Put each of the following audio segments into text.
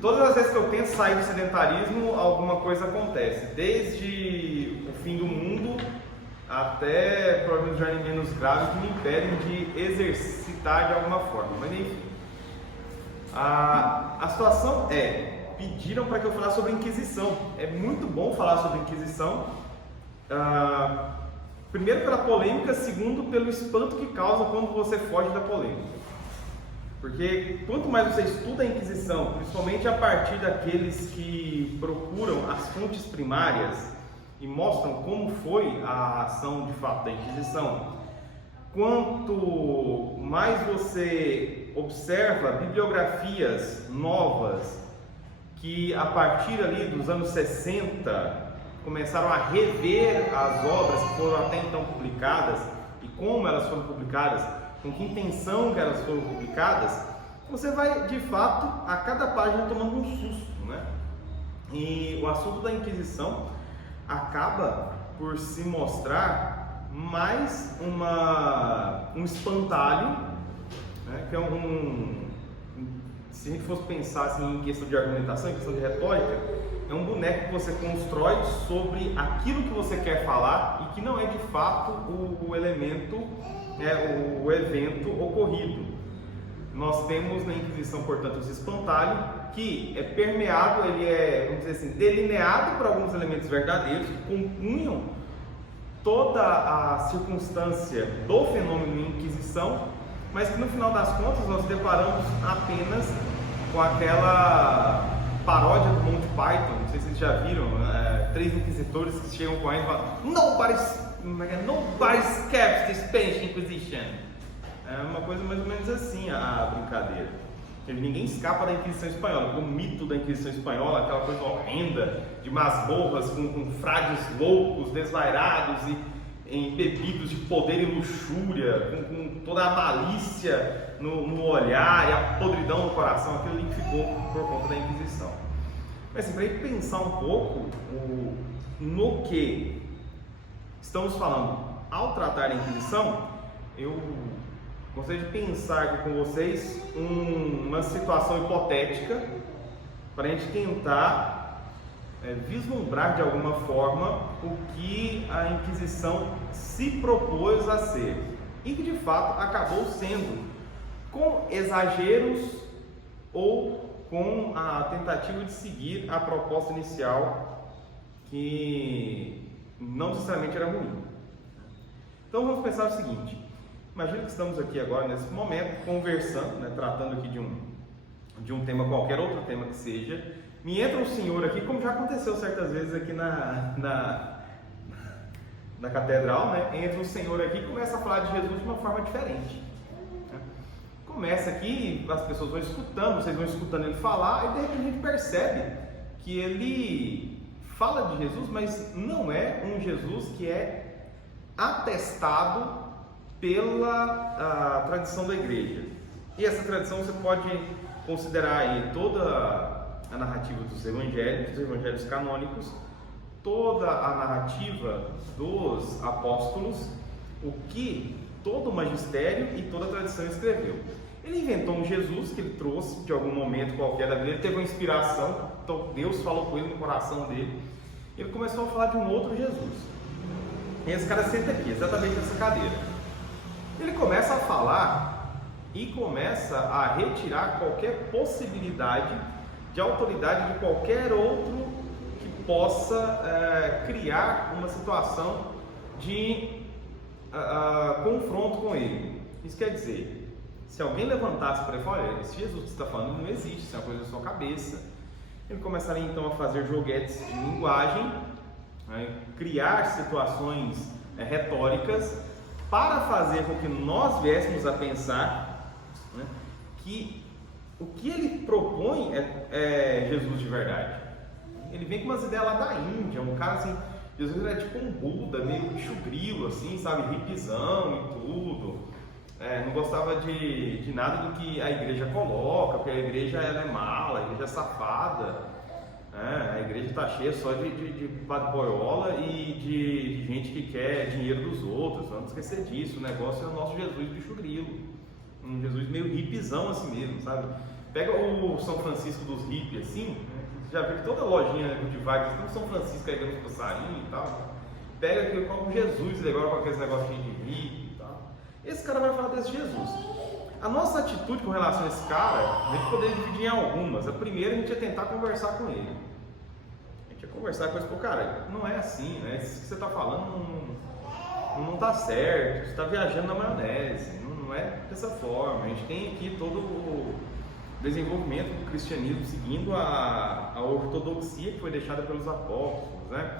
Todas as vezes que eu tento sair do sedentarismo, alguma coisa acontece. Desde o fim do mundo até problemas de ordem menos graves que me impedem de exercitar de alguma forma. Mas enfim, a situação pediram para que eu falasse sobre Inquisição. É muito bom falar sobre Inquisição. Primeiro pela polêmica, segundo pelo espanto que causa quando você foge da polêmica. Porque quanto mais você estuda a Inquisição, principalmente a partir daqueles que procuram as fontes primárias e mostram como foi a ação de fato da Inquisição, quanto mais você observa bibliografias novas que a partir ali dos anos 60 começaram a rever as obras que foram até então publicadas e como elas foram publicadas, com que intenção que elas foram publicadas, você vai de fato a cada página tomando um susto, né? E o assunto da Inquisição acaba por se mostrar mais um espantalho, né? Que é se a gente fosse pensar assim, em questão de argumentação, em questão de retórica, é um boneco que você constrói sobre aquilo que você quer falar e que não é de fato o elemento, o evento ocorrido. Nós temos na Inquisição, portanto, esse espantalho que é permeado, ele é, vamos dizer assim, delineado por alguns elementos verdadeiros que compunham toda a circunstância do fenômeno Inquisição, mas que no final das contas nós deparamos apenas com aquela paródia do Monty Python. Não sei se vocês já viram, 3 inquisitores que chegam com ele e falam Nobody's kept the Spanish Inquisition. É uma coisa mais ou menos assim a brincadeira. Ninguém escapa da Inquisição Espanhola, o mito da Inquisição Espanhola, aquela coisa horrenda de masmorras com frades loucos, desvairados e embebidos de poder e luxúria, com toda a malícia no olhar e a podridão no coração, aquilo ali que ficou por conta da Inquisição. Mas assim, para a gente pensar um pouco no que estamos falando ao tratar da Inquisição, eu gostaria de pensar aqui com vocês uma situação hipotética para a gente tentar vislumbrar de alguma forma o que a Inquisição se propôs a ser e que de fato acabou sendo, com exageros ou com a tentativa de seguir a proposta inicial, que não necessariamente era ruim. Então vamos pensar o seguinte: imagina que estamos aqui agora nesse momento conversando, né, tratando aqui de um tema qualquer, outro tema que seja. Me entra um senhor aqui, como já aconteceu certas vezes aqui na catedral, né? Entra um senhor aqui e começa a falar de Jesus de uma forma diferente, né? Começa aqui, as pessoas vão escutando, vocês vão escutando ele falar, e de repente a gente percebe que ele fala de Jesus, mas não é um Jesus que é atestado pela tradição da igreja. E essa tradição você pode considerar aí toda a narrativa dos evangelhos canônicos, toda a narrativa dos apóstolos, o que todo o magistério e toda a tradição escreveu. Ele inventou um Jesus que ele trouxe de algum momento qualquer da vida, ele teve uma inspiração, então Deus falou com ele no coração dele, ele começou a falar de um outro Jesus. E esse cara senta aqui, exatamente nessa cadeira. Ele começa a falar e começa a retirar qualquer possibilidade de autoridade de qualquer outro que possa criar uma situação de confronto com ele. Isso quer dizer, se alguém levantasse para ele e falar: olha, esse Jesus que você está falando não existe, isso é uma coisa da sua cabeça. Ele começaria então a fazer joguetes de linguagem, criar situações retóricas para fazer com que nós viéssemos a pensar, né, que o que ele propõe é Jesus de verdade. Ele vem com umas ideias lá da Índia, um cara assim, Jesus era tipo um Buda, meio bicho grilo, assim, sabe, hipizão e tudo. Não gostava de nada do que a igreja coloca, porque a igreja ela é mala, a igreja é safada. A igreja está cheia só de padre boiola e de gente que quer dinheiro dos outros. Vamos esquecer disso, o negócio é o nosso Jesus bicho grilo. Um Jesus meio hipizão assim mesmo, sabe? Pega o São Francisco dos hippies, assim, né? Você já viu que toda lojinha de vibes tem um São Francisco carregando os passarinhos e tal. Pega aqui como Jesus, agora com aqueles negocinhos de hippie e tal. Esse cara vai falar desse Jesus. A nossa atitude com relação a esse cara, a gente poderia dividir em algumas. A primeira, a gente ia tentar conversar com ele. A gente ia conversar com ele, pô, cara, não é assim, né? Isso que você está falando não tá certo, você está viajando na maionese, não é dessa forma. A gente tem aqui todo o desenvolvimento do cristianismo seguindo a ortodoxia que foi deixada pelos apóstolos, né?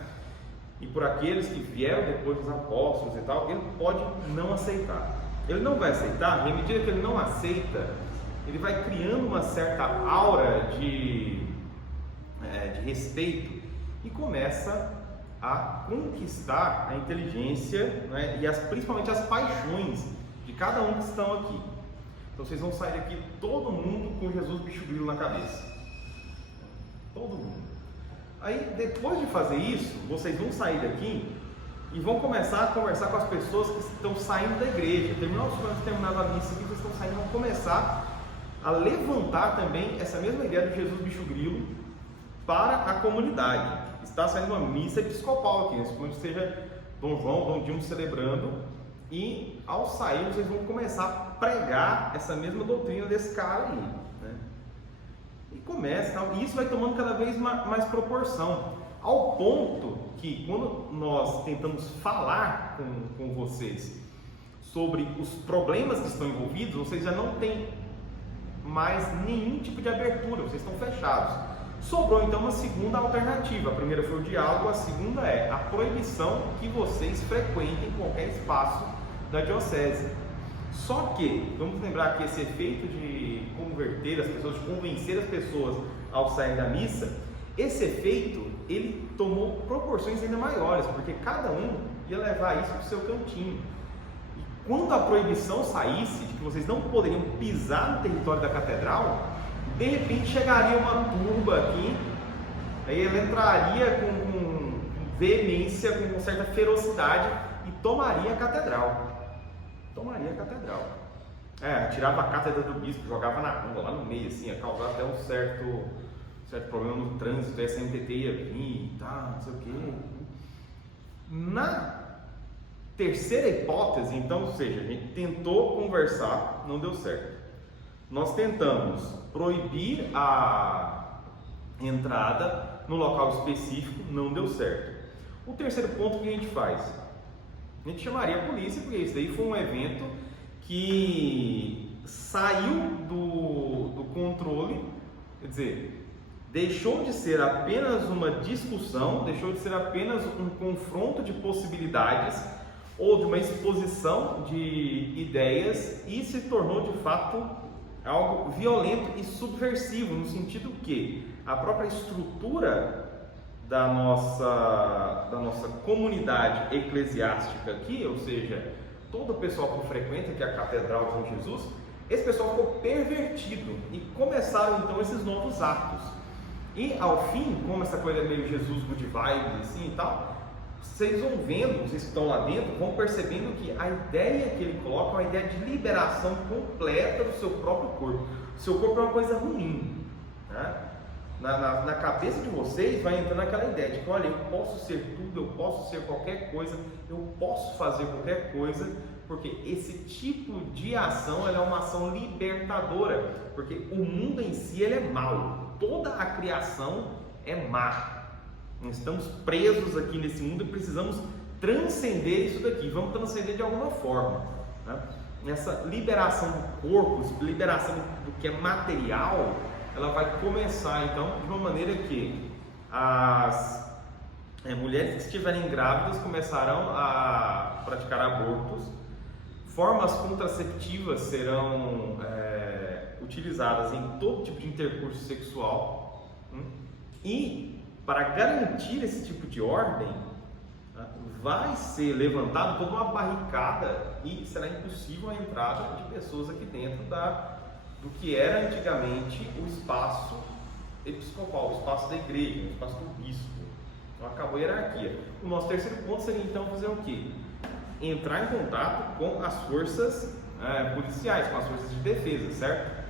E por aqueles que vieram depois dos apóstolos e tal, ele pode não aceitar. Ele não vai aceitar, e à medida que ele não aceita, ele vai criando uma certa aura de respeito e começa a conquistar a inteligência, né, e principalmente as paixões de cada um que estão aqui. Então vocês vão sair daqui todo mundo com Jesus bicho grilo na cabeça. Todo mundo. Aí depois de fazer isso, vocês vão sair daqui e vão começar a conversar com as pessoas que estão saindo da igreja. Terminado a missa aqui, vocês estão saindo, vão começar a levantar também essa mesma ideia do Jesus bicho grilo para a comunidade. Está saindo uma missa episcopal aqui, onde seja Dom João, Dom Dino celebrando, e ao sair vocês vão começar a pregar essa mesma doutrina desse cara aí, né? E começa, e isso vai tomando cada vez mais proporção, ao ponto que quando nós tentamos falar com vocês sobre os problemas que estão envolvidos, vocês já não têm mais nenhum tipo de abertura, vocês estão fechados. Sobrou então uma segunda alternativa. A primeira foi o diálogo, a segunda é a proibição que vocês frequentem qualquer espaço da diocese. Só que, vamos lembrar que esse efeito de converter as pessoas, de convencer as pessoas ao sair da missa, esse efeito, ele tomou proporções ainda maiores, porque cada um ia levar isso para o seu cantinho. E quando a proibição saísse, de que vocês não poderiam pisar no território da catedral, de repente chegaria uma turba aqui, aí ela entraria com veemência, com certa ferocidade e tomaria a catedral. Tirava a cátedra do bispo, jogava na rua, lá no meio, assim, ia causar até um certo problema no trânsito, a SNTT ia vir, tá, não sei o quê. Na terceira hipótese, então, ou seja, a gente tentou conversar, não deu certo. Nós tentamos proibir a entrada no local específico, não deu certo. O terceiro ponto que a gente faz? A gente chamaria a polícia, porque isso daí foi um evento que saiu do controle, quer dizer, deixou de ser apenas uma discussão, deixou de ser apenas um confronto de possibilidades ou de uma exposição de ideias e se tornou de fato algo violento e subversivo, no sentido que a própria estrutura da nossa comunidade eclesiástica aqui, ou seja, todo o pessoal que frequenta aqui a Catedral de São Jesus, esse pessoal ficou pervertido e começaram então esses novos atos. E ao fim, como essa coisa é meio Jesus good vibes assim e tal, vocês vão vendo, vocês que estão lá dentro, vão percebendo que a ideia que ele coloca é uma ideia de liberação completa do seu próprio corpo. O seu corpo é uma coisa ruim, né? Na cabeça de vocês vai entrando aquela ideia de que, olha, eu posso ser tudo, eu posso ser qualquer coisa, eu posso fazer qualquer coisa, porque esse tipo de ação ela é uma ação libertadora, porque o mundo em si ele é mau, toda a criação é má. Nós estamos presos aqui nesse mundo e precisamos transcender isso daqui, vamos transcender de alguma forma, né? Essa liberação do corpo, liberação do que é material, ela vai começar então de uma maneira que as mulheres que estiverem grávidas começarão a praticar abortos, formas contraceptivas serão utilizadas em todo tipo de intercurso sexual, e para garantir esse tipo de ordem, vai ser levantada toda uma barricada e será impossível a entrada de pessoas aqui dentro do que era antigamente o espaço episcopal, o espaço da igreja, o espaço do bispo. Então acabou a hierarquia. O nosso terceiro ponto seria então fazer o quê? Entrar em contato com as forças policiais, com as forças de defesa, certo?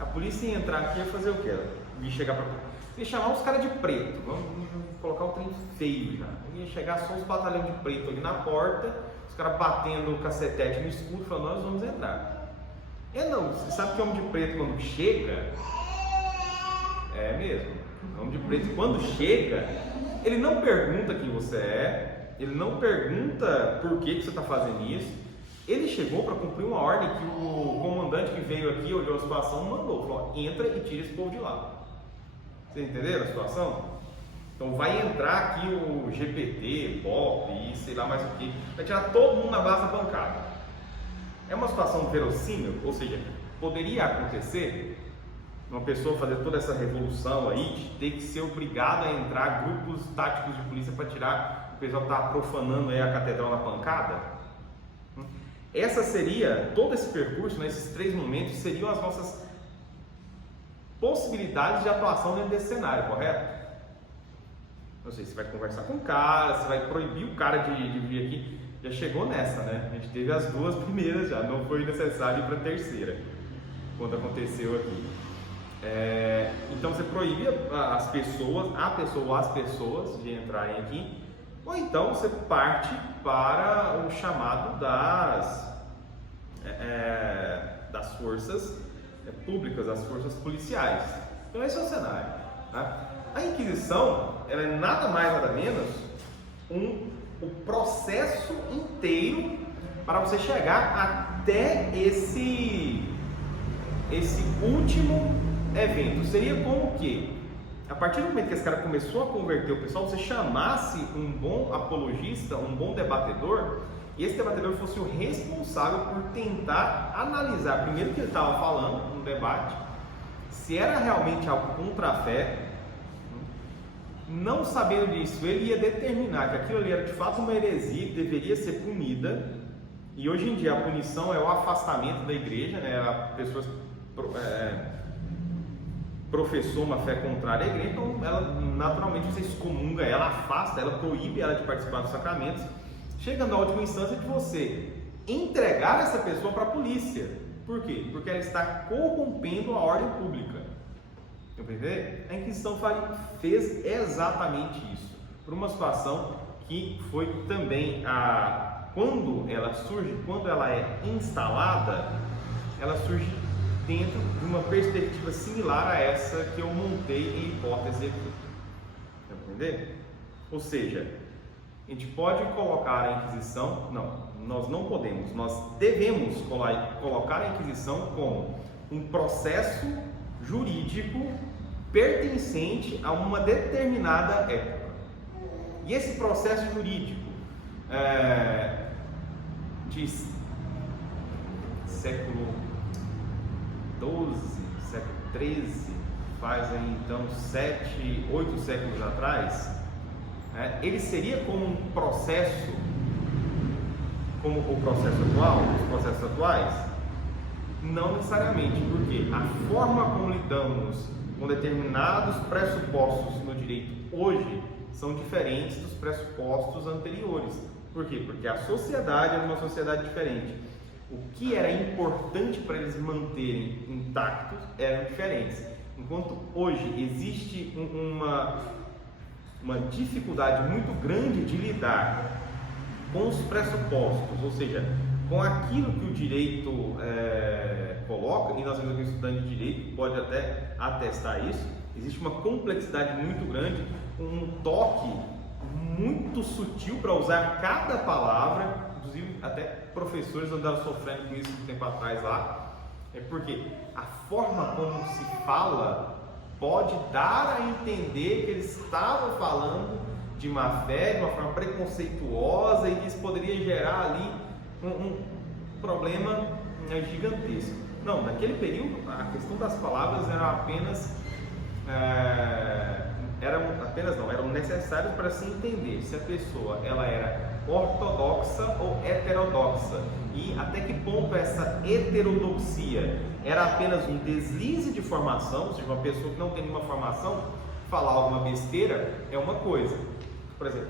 A polícia ia entrar aqui e ia fazer o quê? Ela ia chegar pra... ia chamar os caras de preto, vamos colocar um trem feio já. Ia chegar só os batalhões de preto ali na porta, os caras batendo o cacetete no escudo, falando, nós vamos entrar. Não, você sabe que homem de preto quando chega, é mesmo, homem de preto quando chega, ele não pergunta quem você é, ele não pergunta por que você está fazendo isso. Ele chegou para cumprir uma ordem que o comandante que veio aqui, olhou a situação, mandou, falou, entra e tira esse povo de lá. Vocês entenderam a situação? Então vai entrar aqui o GPT, BOP e sei lá mais o que, vai tirar todo mundo na base da bancada. É uma situação verossímil, ou seja, poderia acontecer uma pessoa fazer toda essa revolução aí, de ter que ser obrigado a entrar grupos táticos de polícia para tirar o pessoal que está profanando aí a catedral na pancada? Essa seria, todo esse percurso, né, esses 3 momentos, seriam as nossas possibilidades de atuação dentro desse cenário, correto? Não sei, você vai conversar com o cara, você vai proibir o cara de vir aqui. Já chegou nessa, né? A gente teve as 2 primeiras já, não foi necessário ir para a terceira, quando aconteceu aqui. Então você proíbe as pessoas, a pessoa ou as pessoas de entrarem aqui, ou então você parte para o chamado das forças públicas, das forças policiais. Então esse é o cenário. Tá? A Inquisição, ela é nada mais nada menos o processo inteiro para você chegar até esse último evento. Seria como que, a partir do momento que esse cara começou a converter o pessoal, você chamasse um bom apologista, um bom debatedor, e esse debatedor fosse o responsável por tentar analisar primeiro o que ele estava falando no debate, se era realmente algo contra a fé. Não sabendo disso, ele ia determinar que aquilo ali era de fato uma heresia que deveria ser punida, e hoje em dia a punição é o afastamento da igreja, né? A pessoa professou uma fé contrária à igreja, então ela naturalmente você excomunga ela, afasta ela, proíbe ela de participar dos sacramentos, chegando à última instância de você entregar essa pessoa para a polícia. Por quê? Porque ela está corrompendo a ordem pública. Entender? A Inquisição fez exatamente isso, por uma situação que foi também quando ela surge, quando ela é instalada, ela surge dentro de uma perspectiva similar a essa que eu montei em hipótese aqui. Entender? Ou seja, a gente pode colocar a Inquisição, nós não podemos, nós devemos colocar a Inquisição como um processo jurídico pertencente a uma determinada época. E esse processo jurídico de século XII, século XIII, faz aí então 8 séculos atrás, ele seria como um processo, como o processo atual, os processos atuais? Não necessariamente, porque a forma como lidamos com determinados pressupostos no direito hoje são diferentes dos pressupostos anteriores. Por quê? Porque a sociedade era uma sociedade diferente. O que era importante para eles manterem intactos eram diferentes. Enquanto hoje existe uma dificuldade muito grande de lidar com os pressupostos, ou seja, com aquilo que o direito coloca, e nós temos aqui um estudante de direito pode até atestar isso, existe uma complexidade muito grande, um toque muito sutil para usar cada palavra, inclusive até professores andaram sofrendo com isso um tempo atrás lá, porque a forma como se fala pode dar a entender que eles estavam falando de má fé, de uma forma preconceituosa, e que isso poderia gerar ali um problema gigantesco. Não, naquele período a questão das palavras eram necessárias para se entender se a pessoa ela era ortodoxa ou heterodoxa, e até que ponto essa heterodoxia era apenas um deslize de formação, ou seja, uma pessoa que não tem nenhuma formação falar alguma besteira é uma coisa. Por exemplo,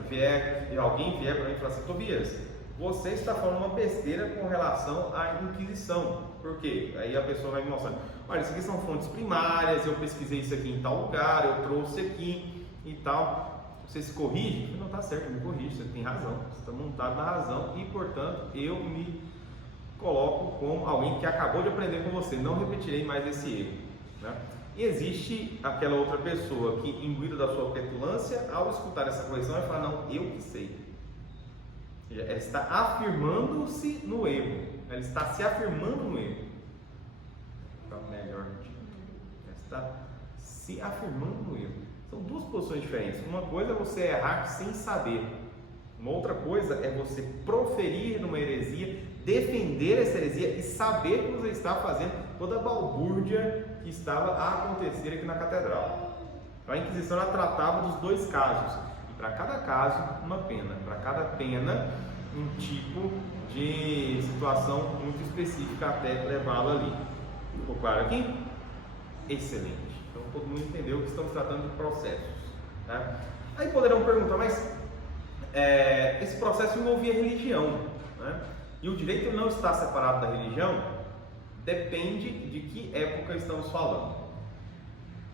alguém vier para mim e falar assim: Tobias, você está falando uma besteira com relação à Inquisição. Por quê? Aí a pessoa vai me mostrar, olha, isso aqui são fontes primárias, eu pesquisei isso aqui em tal lugar, eu trouxe aqui e tal. Você se corrige? Não, está certo, eu me corrijo, você tem razão, você está montado na razão e, portanto, eu me coloco como alguém que acabou de aprender com você, não repetirei mais esse erro, né? E existe aquela outra pessoa que, imbuída da sua petulância, ao escutar essa correção, vai falar, não, eu que sei. Ou seja, ela está afirmando-se no erro, ela está se afirmando no erro. Tá melhor, ela está se afirmando no erro. São duas posições diferentes. Uma coisa é você errar sem saber, uma outra coisa é você proferir numa heresia, defender essa heresia e saber que você está fazendo toda a balbúrdia que estava a acontecer aqui na catedral. A Inquisição ela tratava dos dois casos, e para cada caso uma pena, para cada pena um tipo de situação muito específica até levá-la ali. Ficou claro aqui? Excelente. Então todo mundo entendeu que estamos tratando de processos, tá? Aí poderão perguntar, mas esse processo envolvia religião, né? E o direito não está separado da religião? Depende de que época estamos falando.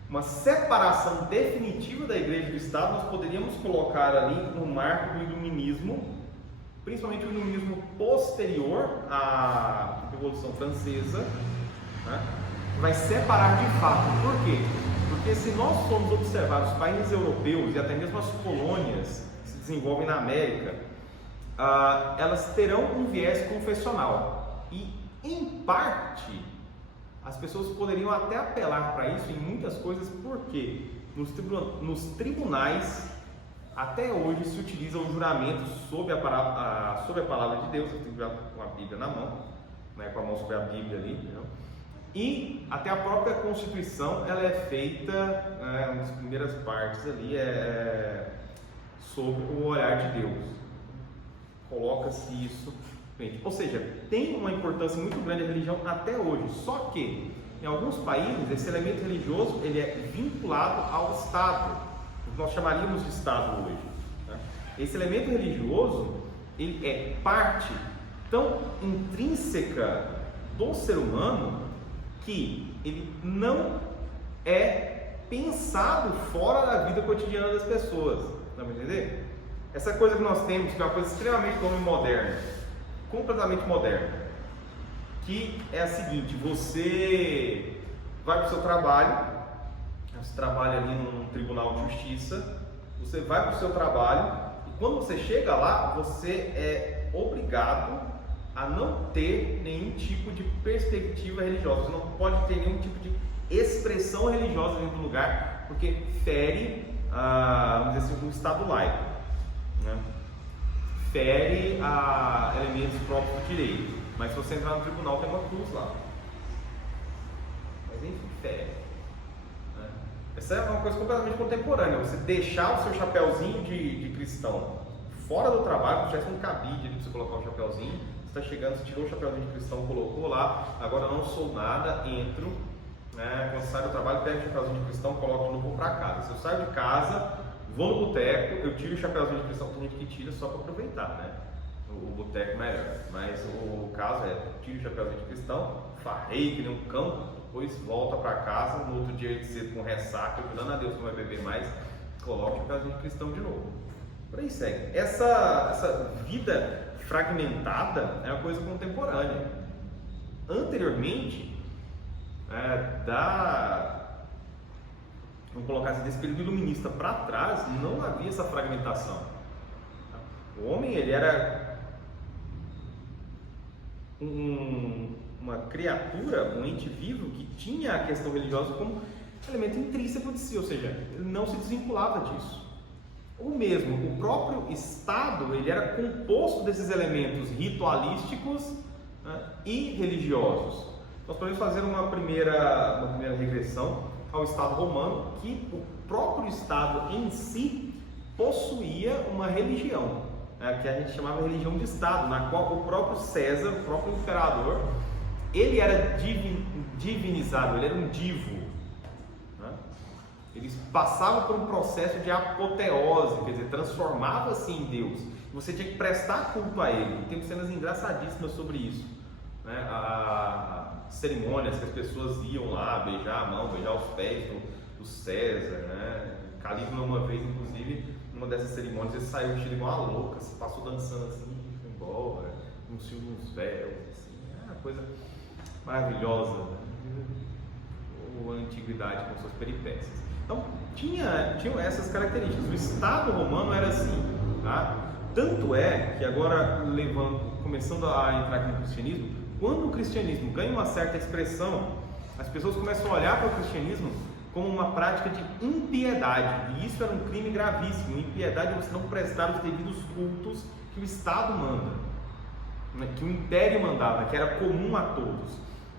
Uma separação definitiva da Igreja e do Estado nós poderíamos colocar ali no marco do iluminismo, principalmente o iluminismo posterior à Revolução Francesa, né? Vai separar de fato. Por quê? Porque se nós formos observar os países europeus e até mesmo as colônias que se desenvolvem na América, elas terão um viés confessional e, em parte, as pessoas poderiam até apelar para isso em muitas coisas, porque nos tribunais até hoje se utiliza o juramento sobre a palavra de Deus. Eu tenho com a Bíblia na mão, né, com a mão sobre a Bíblia ali, entendeu? E até a própria Constituição ela é feita, uma das primeiras partes ali sobre o olhar de Deus. Coloca-se isso, ou seja, tem uma importância muito grande a religião até hoje, só que em alguns países esse elemento religioso ele é vinculado ao Estado, o que nós chamaríamos de Estado hoje, né? Esse elemento religioso ele é parte tão intrínseca do ser humano que ele não é pensado fora da vida cotidiana das pessoas, dá para entender? Essa coisa que nós temos, que é uma coisa extremamente moderna, completamente moderna, que é a seguinte: você vai para o seu trabalho, você trabalha ali num tribunal de justiça, você vai para o seu trabalho e quando você chega lá, você é obrigado a não ter nenhum tipo de perspectiva religiosa, você não pode ter nenhum tipo de expressão religiosa dentro do lugar, porque fere, vamos dizer assim, o Estado laico, né? Fere elementos próprios do direito. Mas se você entrar no tribunal tem uma cruz lá, mas enfim, fere, né? Essa é uma coisa completamente contemporânea, você deixar o seu chapéuzinho de cristão fora do trabalho, já um cabide ali para você colocar o chapéuzinho. Você está chegando, você tirou o chapéuzinho de cristão, colocou lá, agora não sou nada, entro, né? Quando sai do trabalho, pego o chapéuzinho de cristão, coloco de novo, vou para casa. Se eu saio de casa, vou no boteco, eu tiro o chapéuzinho de cristão, tem gente que tira só para aproveitar, né? O boteco melhor, mas o caso é, tiro o chapéuzinho de cristão, farrei que nem um cão, depois volta para casa, no outro dia cedo com ressaca, dando a Deus que não vai beber mais, coloca o chapéuzinho de cristão de novo. Por aí segue. Essa vida fragmentada é uma coisa contemporânea. Anteriormente, vamos colocar assim, desse período iluminista para trás, não havia essa fragmentação. O homem ele era uma criatura, um ente vivo que tinha a questão religiosa como elemento intrínseco de si, ou seja, ele não se desvinculava disso. Ou mesmo, o próprio Estado ele era composto desses elementos ritualísticos, né, e religiosos. Nós podemos fazer uma primeira regressão ao Estado romano, que o próprio Estado em si possuía uma religião, que a gente chamava de religião de Estado, na qual o próprio César, o próprio imperador, ele era divinizado, ele era um divo. Ele passava por um processo de apoteose, quer dizer, transformava-se em Deus. você tinha que prestar culto a ele. Tem cenas engraçadíssimas sobre isso, né? Cerimônias que as pessoas iam lá beijar a mão, beijar os pés do César, né? Calígula uma vez, inclusive, numa dessas cerimônias, ele saiu vestido igual uma louca, se passou dançando assim, foi embora, uns véus, assim, uma coisa maravilhosa, né? A antiguidade com suas peripécias. Então, tinham essas características. O Estado romano era assim, tá? Tanto é que agora, começando a entrar aqui no cristianismo, quando o cristianismo ganha uma certa expressão, as pessoas começam a olhar para o cristianismo como uma prática de impiedade, e isso era um crime gravíssimo. Impiedade é você não prestar os devidos cultos que o Estado manda, né, que o Império mandava, que era comum a todos.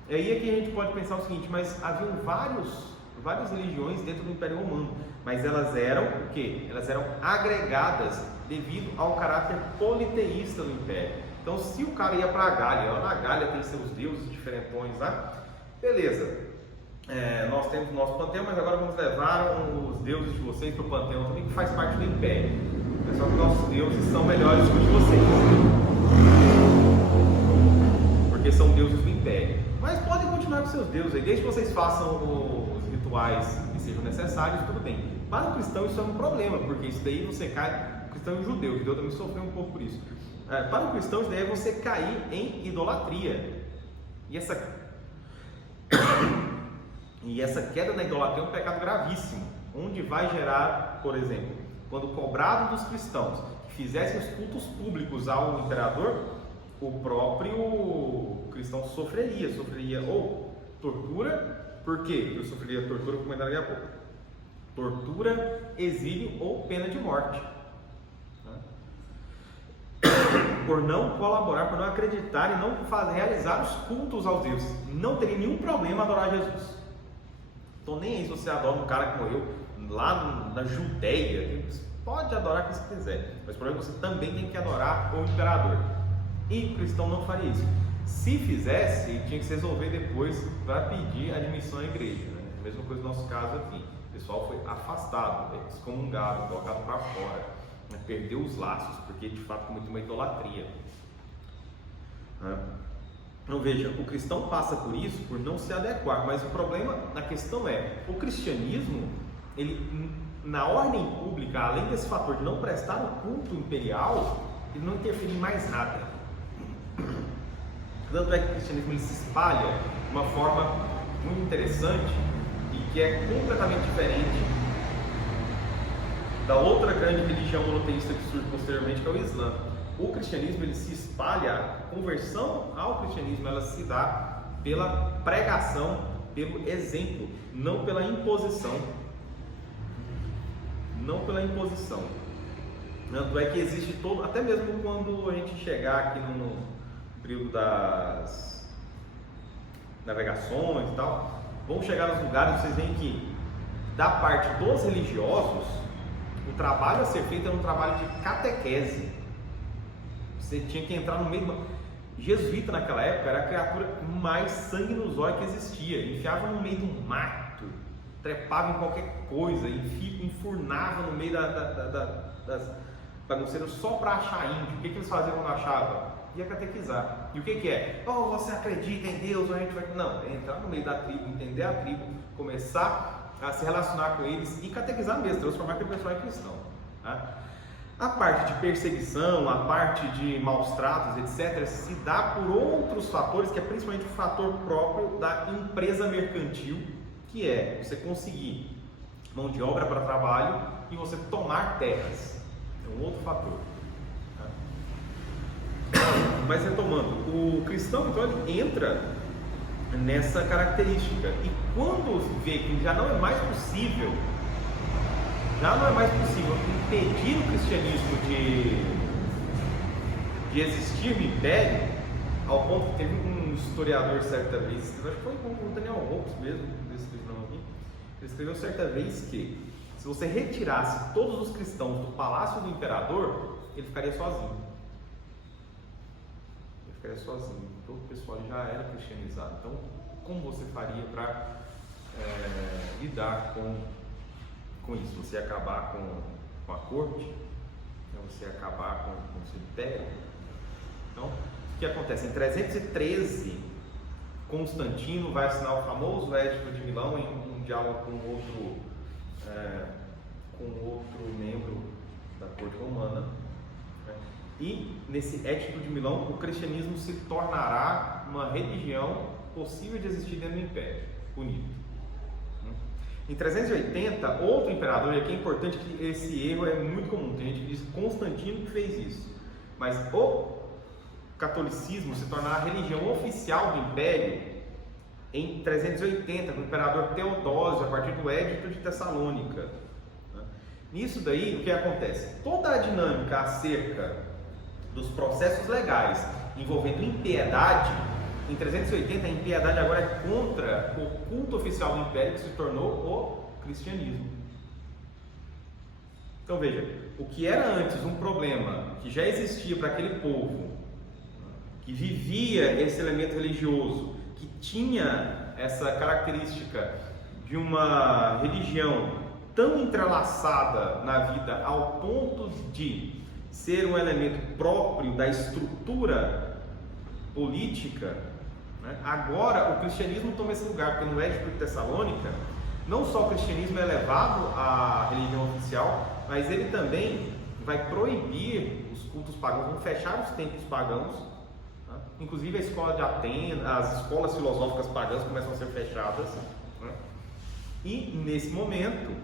E aí é que a gente pode pensar o seguinte, mas haviam várias religiões dentro do Império Romano, mas elas eram o quê? Elas eram agregadas devido ao caráter politeísta do Império. Então, se o cara ia para a Gália, lá na Gália tem seus deuses diferentões lá, beleza. Nós temos o nosso panteão, mas agora vamos levar os deuses de vocês para o panteão também, que faz parte do Império. Só que nossos deuses são melhores que os de vocês, porque são deuses do Império. Mas podem continuar com seus deuses aí, desde que vocês façam os rituais que sejam necessários, tudo bem. Para o cristão isso é um problema, porque isso daí você cai, o cristão e o judeu também sofreu um pouco por isso. Para o cristão isso daí é você cair em idolatria. E essa queda na idolatria é um pecado gravíssimo, onde vai gerar, por exemplo, quando cobrado dos cristãos que fizessem os cultos públicos ao imperador, o próprio cristão sofreria ou tortura. Por quê? Eu sofreria tortura, como comentar daqui a pouco. Tortura, exílio ou pena de morte, né? Por não colaborar, por não acreditar e não realizar os cultos aos deuses. Não teria nenhum problema adorar Jesus. Estou nem aí se você adora um cara que morreu lá na Judéia. Você pode adorar quem você quiser, mas o problema é que você também tem que adorar o imperador. E o cristão não faria isso. Se fizesse, ele tinha que se resolver depois para pedir admissão à igreja, né? A mesma coisa no nosso caso aqui. O pessoal foi afastado, excomungado, colocado para fora, né? Perdeu os laços, porque de fato cometeu uma idolatria, né? Então veja, o cristão passa por isso por não se adequar, mas o problema, a questão é, o cristianismo, ele, na ordem pública, além desse fator de não prestar o culto imperial, ele não interfere em mais nada. Tanto é que o cristianismo ele se espalha de uma forma muito interessante e que é completamente diferente da outra grande religião monoteísta que surge posteriormente, que é o Islã. O cristianismo ele se espalha, a conversão ao cristianismo ela se dá pela pregação, pelo exemplo, não pela imposição. Não pela imposição. Tanto é que existe todo, até mesmo quando a gente chegar aqui no período das navegações e tal, vão chegar nos lugares, vocês veem que da parte dos religiosos, o trabalho a ser feito é um trabalho de catequese. Você tinha que entrar no meio. Jesuíta naquela época era a criatura mais sangue nos olhos que existia. Enfiava no meio do mato, trepava em qualquer coisa, enfurnava no meio das bagunceiras só para achar índio. O que eles faziam quando achavam? Ia catequizar. E o que é? Oh, você acredita em Deus? A gente vai. Não, é entrar no meio da tribo, entender a tribo, começar a se relacionar com eles e catequizar mesmo, transformar aquele pessoal em cristão, tá? A parte de perseguição, a parte de maus tratos, etc., se dá por outros fatores, que é principalmente o fator próprio da empresa mercantil, que é você conseguir mão de obra para trabalho e você tomar terras. É um outro fator. Tá? Mas retomando, o cristão então ele entra nessa característica e quando vê que já não é mais possível impedir o cristianismo de existir no império, ao ponto que teve um historiador certa vez, acho que foi o Daniel Hopes mesmo, desse livro aqui, ele escreveu certa vez que se você retirasse todos os cristãos do palácio do imperador, ele ficaria sozinho. Todo o pessoal já era cristianizado. Então, como você faria para lidar com isso? Você ia acabar com a corte? você acabar com o seu império. Então, o que acontece? Em 313, Constantino vai assinar o famoso Édito de Milão em um diálogo com outro membro da corte romana. E nesse Édito de Milão, o cristianismo se tornará uma religião possível de existir dentro do Império Unido. Em 380, outro imperador, e aqui é importante que esse erro é muito comum, tem gente que diz Constantino que fez isso, mas o catolicismo se tornará a religião oficial do Império em 380, com o imperador Teodósio, a partir do Édito de Tessalônica. Nisso daí, o que acontece? Toda a dinâmica acerca dos processos legais envolvendo impiedade, em 380 a impiedade agora é contra o culto oficial do Império, que se tornou o cristianismo. Então veja, o que era antes um problema que já existia para aquele povo, que vivia esse elemento religioso, que tinha essa característica de uma religião tão entrelaçada na vida ao ponto de ser um elemento próprio da estrutura política, né? Agora o cristianismo toma esse lugar, porque no Édito de Tessalônica não só o cristianismo é levado à religião oficial, mas ele também vai proibir os cultos pagãos, vão fechar os templos pagãos, né? Inclusive a escola de Atenas, as escolas filosóficas pagãs começam a ser fechadas, né? E nesse momento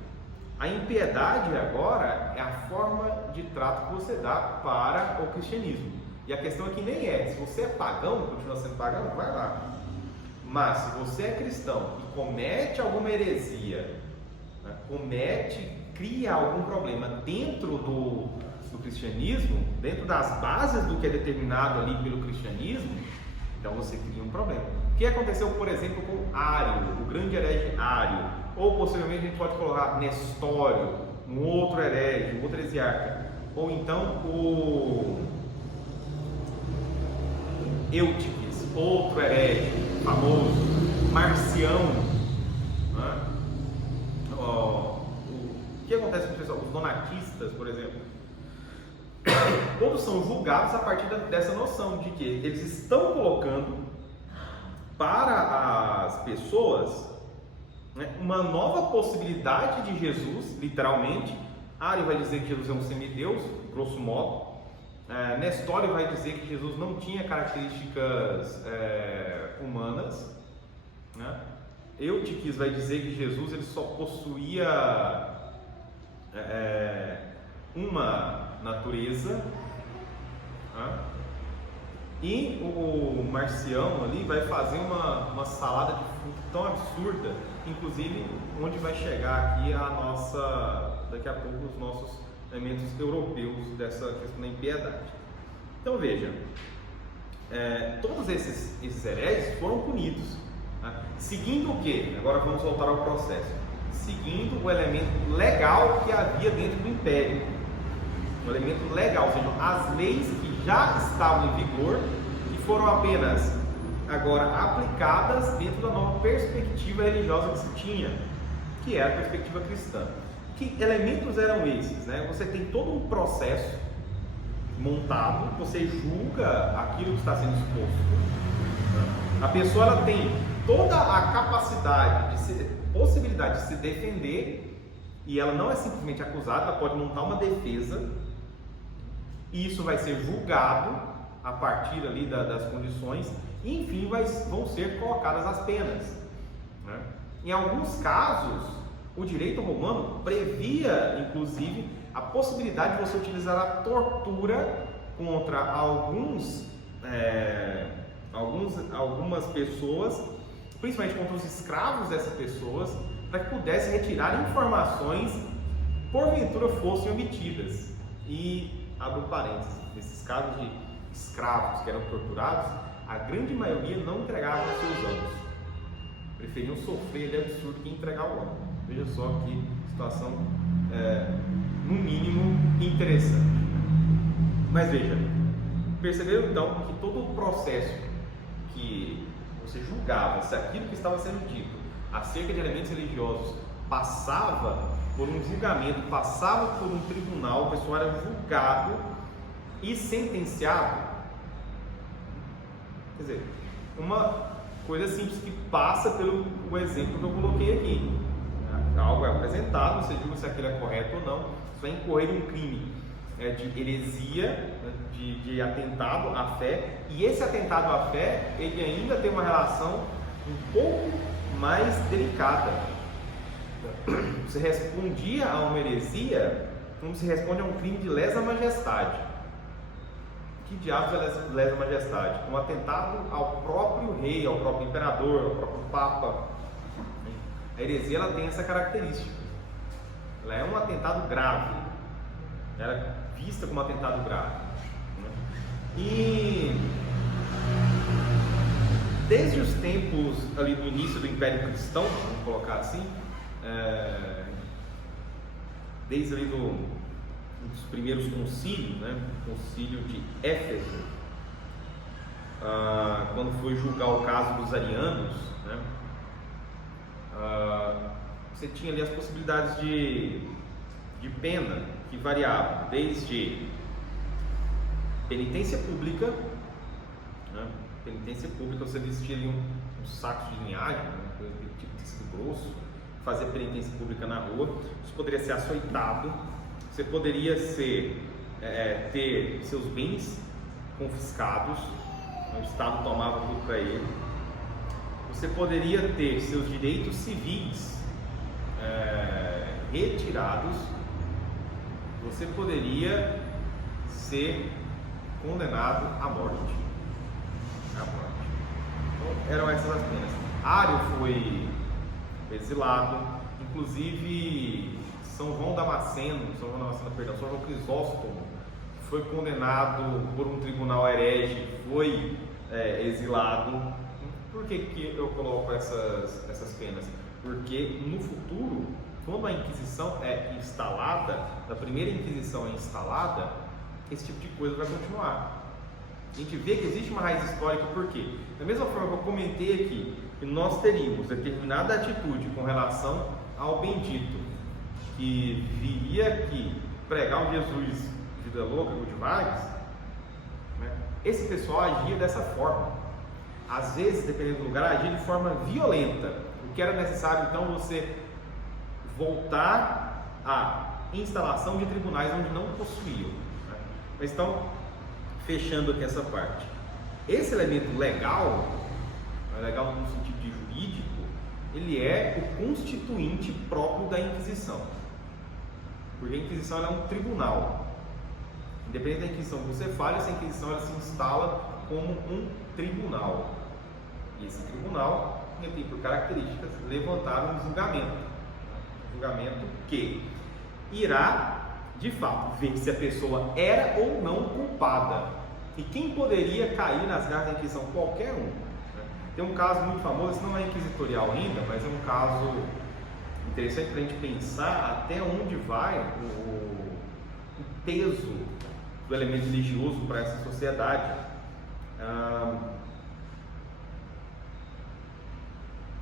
a impiedade agora é a forma de trato que você dá para o cristianismo. E a questão aqui nem é, se você é pagão, continua sendo pagão, vai lá. Mas se você é cristão e comete alguma heresia, né, cria algum problema dentro do cristianismo, dentro das bases do que é determinado ali pelo cristianismo, então você cria um problema. O que aconteceu, por exemplo, com Ário, o grande herege Ário? Ou possivelmente a gente pode colocar Nestório, um outro herege, um outro heresiarca, ou então o Eutiques, outro herege famoso, Marcião, né? O que acontece com o pessoal? Os donatistas, por exemplo, todos são julgados a partir dessa noção de que eles estão colocando para as pessoas, né, uma nova possibilidade de Jesus, literalmente. Ário vai dizer que Jesus é um semideus, grosso modo. Nestório vai dizer que Jesus não tinha características humanas, né? Eutiques vai dizer que Jesus ele só possuía uma natureza, né? E o Marcião ali vai fazer uma salada de fruta tão absurda, inclusive onde vai chegar aqui daqui a pouco os nossos elementos europeus dessa questão da impiedade. Então veja, todos esses hereges foram punidos, né? Seguindo o que? Agora vamos voltar ao processo. Seguindo o elemento legal que havia dentro do Império. O elemento legal, ou seja, as leis que já estavam em vigor e foram apenas agora aplicadas dentro da nova perspectiva religiosa que se tinha, que era a perspectiva cristã. Que elementos eram esses, né? Você tem todo um processo montado, você julga aquilo que está sendo exposto. A pessoa ela tem toda a capacidade, possibilidade de se defender, e ela não é simplesmente acusada, ela pode montar uma defesa, e isso vai ser julgado a partir ali das condições, e enfim vão ser colocadas as penas, né? Em alguns casos, o direito romano previa, inclusive, a possibilidade de você utilizar a tortura contra algumas pessoas, principalmente contra os escravos dessas pessoas, para que pudessem retirar informações que porventura fossem omitidas. E, abro parênteses, nesses casos de escravos que eram torturados, a grande maioria não entregava os seus amos. Preferiam sofrer ele absurdo que entregar o amo. Veja só que situação, no mínimo, interessante. Mas veja, perceberam então que todo o processo que você julgava se aquilo que estava sendo dito acerca de elementos religiosos passava por um julgamento, passava por um tribunal, o pessoal era julgado e sentenciado. Quer dizer, uma coisa simples que passa pelo o exemplo que eu coloquei aqui. Algo é apresentado, você julga se aquilo é correto ou não, isso vai incorrer em um crime de heresia, de atentado à fé, e esse atentado à fé, ele ainda tem uma relação um pouco mais delicada. Você respondia a uma heresia como se responde a um crime de lesa majestade. Que diabos é lesa majestade? Um atentado ao próprio rei, ao próprio imperador, ao próprio papa. A heresia, ela tem essa característica. Ela é um atentado grave. Ela é vista como um atentado grave. E desde os tempos ali do início do Império Cristão, vamos colocar assim, desde ali dos primeiros concílios, né? O concílio de Éfeso, quando foi julgar o caso dos arianos, né? Você tinha ali as possibilidades de pena que variavam desde penitência pública, né? Penitência pública, você vestia ali um saco de linhagem, né? Tipo de tecido grosso, fazer penitência pública na rua. Você poderia ser açoitado, você poderia ter seus bens confiscados, o Estado tomava tudo para ele. Você poderia ter seus direitos civis retirados. Você poderia ser condenado à morte. Então, eram essas as penas. Ário foi exilado, inclusive São João Damasceno, São João Crisóstomo foi condenado por um tribunal herege, foi exilado. Por que eu coloco essas penas? Porque no futuro, quando a Inquisição é instalada, a primeira Inquisição é instalada, esse tipo de coisa vai continuar. A gente vê que existe uma raiz histórica, por quê? Da mesma forma que eu comentei aqui, que nós teríamos determinada atitude com relação ao bendito, que viria aqui pregar um Jesus vida louca, good vibes, né? Esse pessoal agia dessa forma. Às vezes, dependendo do lugar, agia de forma violenta. O que era necessário, então, você voltar à instalação de tribunais onde não possuíam, né? Mas então, fechando aqui essa parte, esse elemento legal no sentido de jurídico, ele é o constituinte próprio da Inquisição, porque a Inquisição ela é um tribunal. Independente da Inquisição que você fale, essa Inquisição ela se instala como um tribunal, e esse tribunal tem por características levantar um julgamento que irá de fato ver se a pessoa era ou não culpada. E quem poderia cair nas garras da Inquisição? Qualquer um, né? Tem um caso muito famoso, esse não é inquisitorial ainda, mas é um caso interessante para a gente pensar até onde vai o peso do elemento religioso para essa sociedade.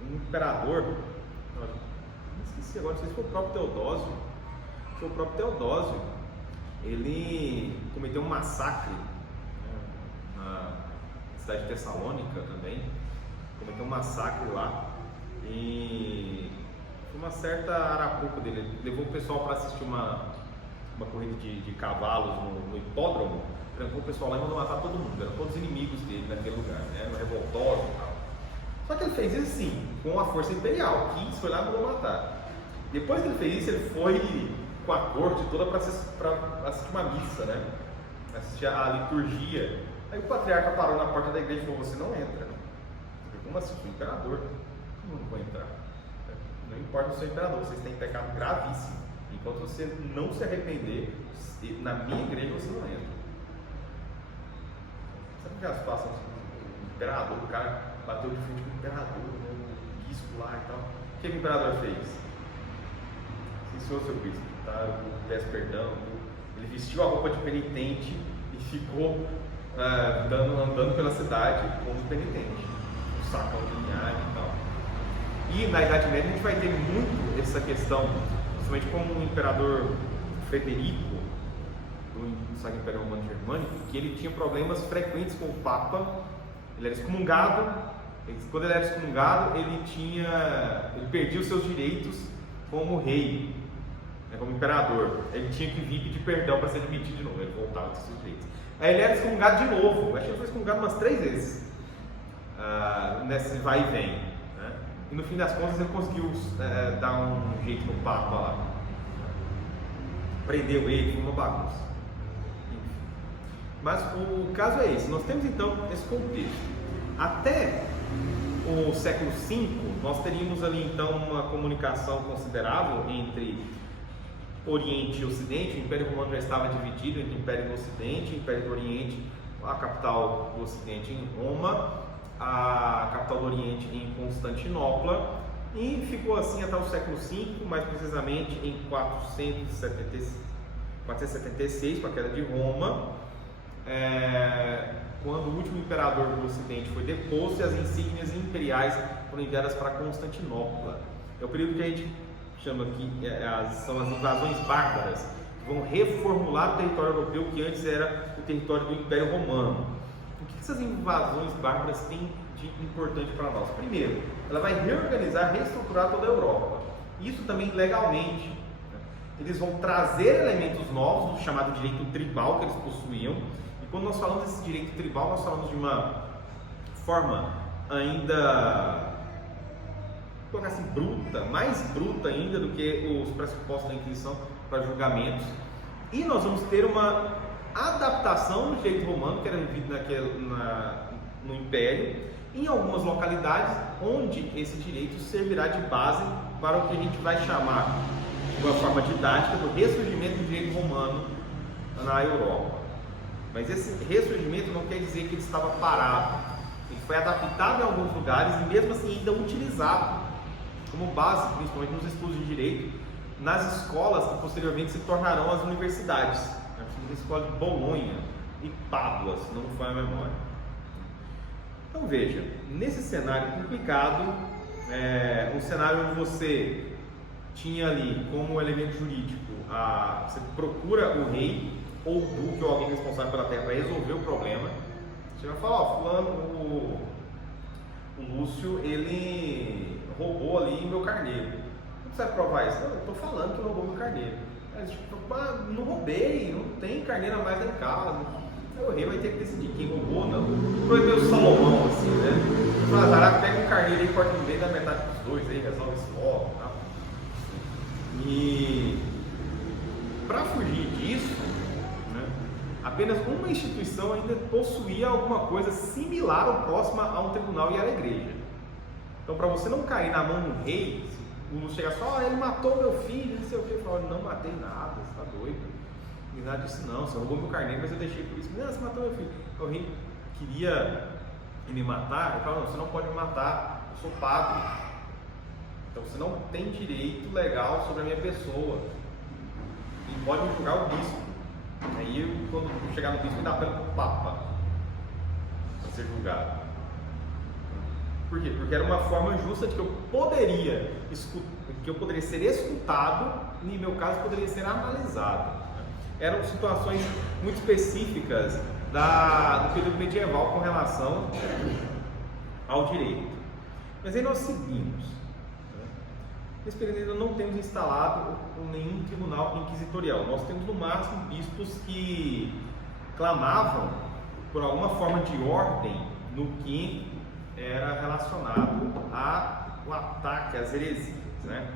Um imperador, não esqueci agora, não sei se foi o próprio Teodósio. O próprio Teodósio, ele cometeu um massacre, né, na cidade de Tessalônica também, cometeu um massacre lá, e uma certa arapuca dele, ele levou o pessoal para assistir uma corrida de cavalos no hipódromo, trancou o pessoal lá e mandou matar todo mundo, eram todos inimigos dele naquele lugar, né, eram revoltosos e tal. Só que ele fez isso sim, com a força imperial, foi lá e mandou matar. Depois que ele fez isso, ele foi com a corte toda para assistir uma missa, né? Assistir a liturgia. Aí o patriarca parou na porta da igreja e falou: você não entra. Como assim? O imperador? Como não vou entrar? Não importa o seu imperador, vocês têm pecado gravíssimo. Enquanto você não se arrepender, na minha igreja você não entra. Sabe que a situação assim, o imperador, o cara bateu de frente com o imperador, o bispo lá e tal. O que o imperador fez? Senhor, seu bispo, tá? Eu peço perdão. Ele vestiu a roupa de penitente e ficou andando pela cidade como penitente, um sacão de linhagem e tal. E na Idade Média a gente vai ter muito essa questão principalmente com o imperador Frederico, do Sacro Império Romano Germânico, que ele tinha problemas frequentes com o Papa. Ele era excomungado. Quando ele era excomungado, ele perdia os seus direitos como rei, né, como imperador. Ele tinha que vir pedir perdão para ser admitido de novo, ele voltava a ter seus direitos. Aí ele era excomungado de novo, acho que ele foi excomungado umas 3 vezes, nesse vai e vem, né? E no fim das contas ele conseguiu dar um jeito no Papa lá, prendeu ele, foi uma bagunça. Enfim. Mas o caso é esse, nós temos então esse contexto. Até o século V, nós teríamos ali então uma comunicação considerável entre Oriente e Ocidente. O Império Romano já estava dividido entre o Império do Ocidente e o Império do Oriente, a capital do Ocidente em Roma, a capital do Oriente em Constantinopla, e ficou assim até o século V, mais precisamente em 476, com a queda de Roma, quando o último imperador do Ocidente foi deposto e as insígnias imperiais foram enviadas para Constantinopla. É o período que a gente chama aqui, são as invasões bárbaras, que vão reformular o território europeu que antes era o território do Império Romano. O que essas invasões bárbaras têm de importante para nós? Primeiro, ela vai reorganizar, reestruturar toda a Europa. Isso também legalmente. Eles vão trazer elementos novos do chamado direito tribal que eles possuíam. E quando nós falamos desse direito tribal, nós falamos de uma forma ainda, colocar assim, bruta, mais bruta ainda do que os pressupostos da Inquisição para julgamentos. E nós vamos ter uma adaptação do direito romano que era vivido no Império, em algumas localidades onde esse direito servirá de base para o que a gente vai chamar, de uma forma didática, do ressurgimento do direito romano na Europa. Mas esse ressurgimento não quer dizer que ele estava parado. Ele foi adaptado em alguns lugares e mesmo assim ainda utilizado como base, principalmente nos estudos de direito, nas escolas que posteriormente se tornarão as universidades. A escola de Bolonha e Pádua, se não me falha a memória. Então veja, nesse cenário complicado, um cenário onde você tinha ali como elemento jurídico, você procura o rei ou o duque ou alguém responsável pela terra para resolver o problema. Você vai falar, fulano, o Lúcio, ele roubou ali meu carneiro. Não precisa provar isso? Eu estou falando que roubou meu carneiro. Mas, tipo, não roubei, não tem carneiro a mais lá em casa. O rei vai ter que decidir quem roubou ou não. Foi meio Salomão, assim, né? Fala, pega um carneiro aí, corta no meio da metade dos dois, aí resolve esse logo e tal. E para fugir disso, né, apenas uma instituição ainda possuía alguma coisa similar ou próxima a um tribunal, e era a igreja. Então, para você não cair na mão do rei, o chega só, ele matou meu filho, não sei o que, eu falo, não matei nada, você está doido. E nada disso não, você roubou meu carneiro, mas eu deixei por isso. Não, você matou meu filho. O rei queria me matar, eu falo, não, você não pode me matar, eu sou padre. Então você não tem direito legal sobre a minha pessoa. E pode me julgar o bispo. Aí quando chegar no bispo, me dá apelo para o Papa para ser julgado. Por quê? Porque era uma forma justa de que eu poderia ser escutado e, em meu caso, poderia ser analisado. Eram situações muito específicas do período medieval com relação ao direito. Mas aí nós seguimos. Nesse período ainda não temos instalado nenhum tribunal inquisitorial. Nós temos no máximo bispos que clamavam por alguma forma de ordem no que era relacionado ao ataque às heresias, né?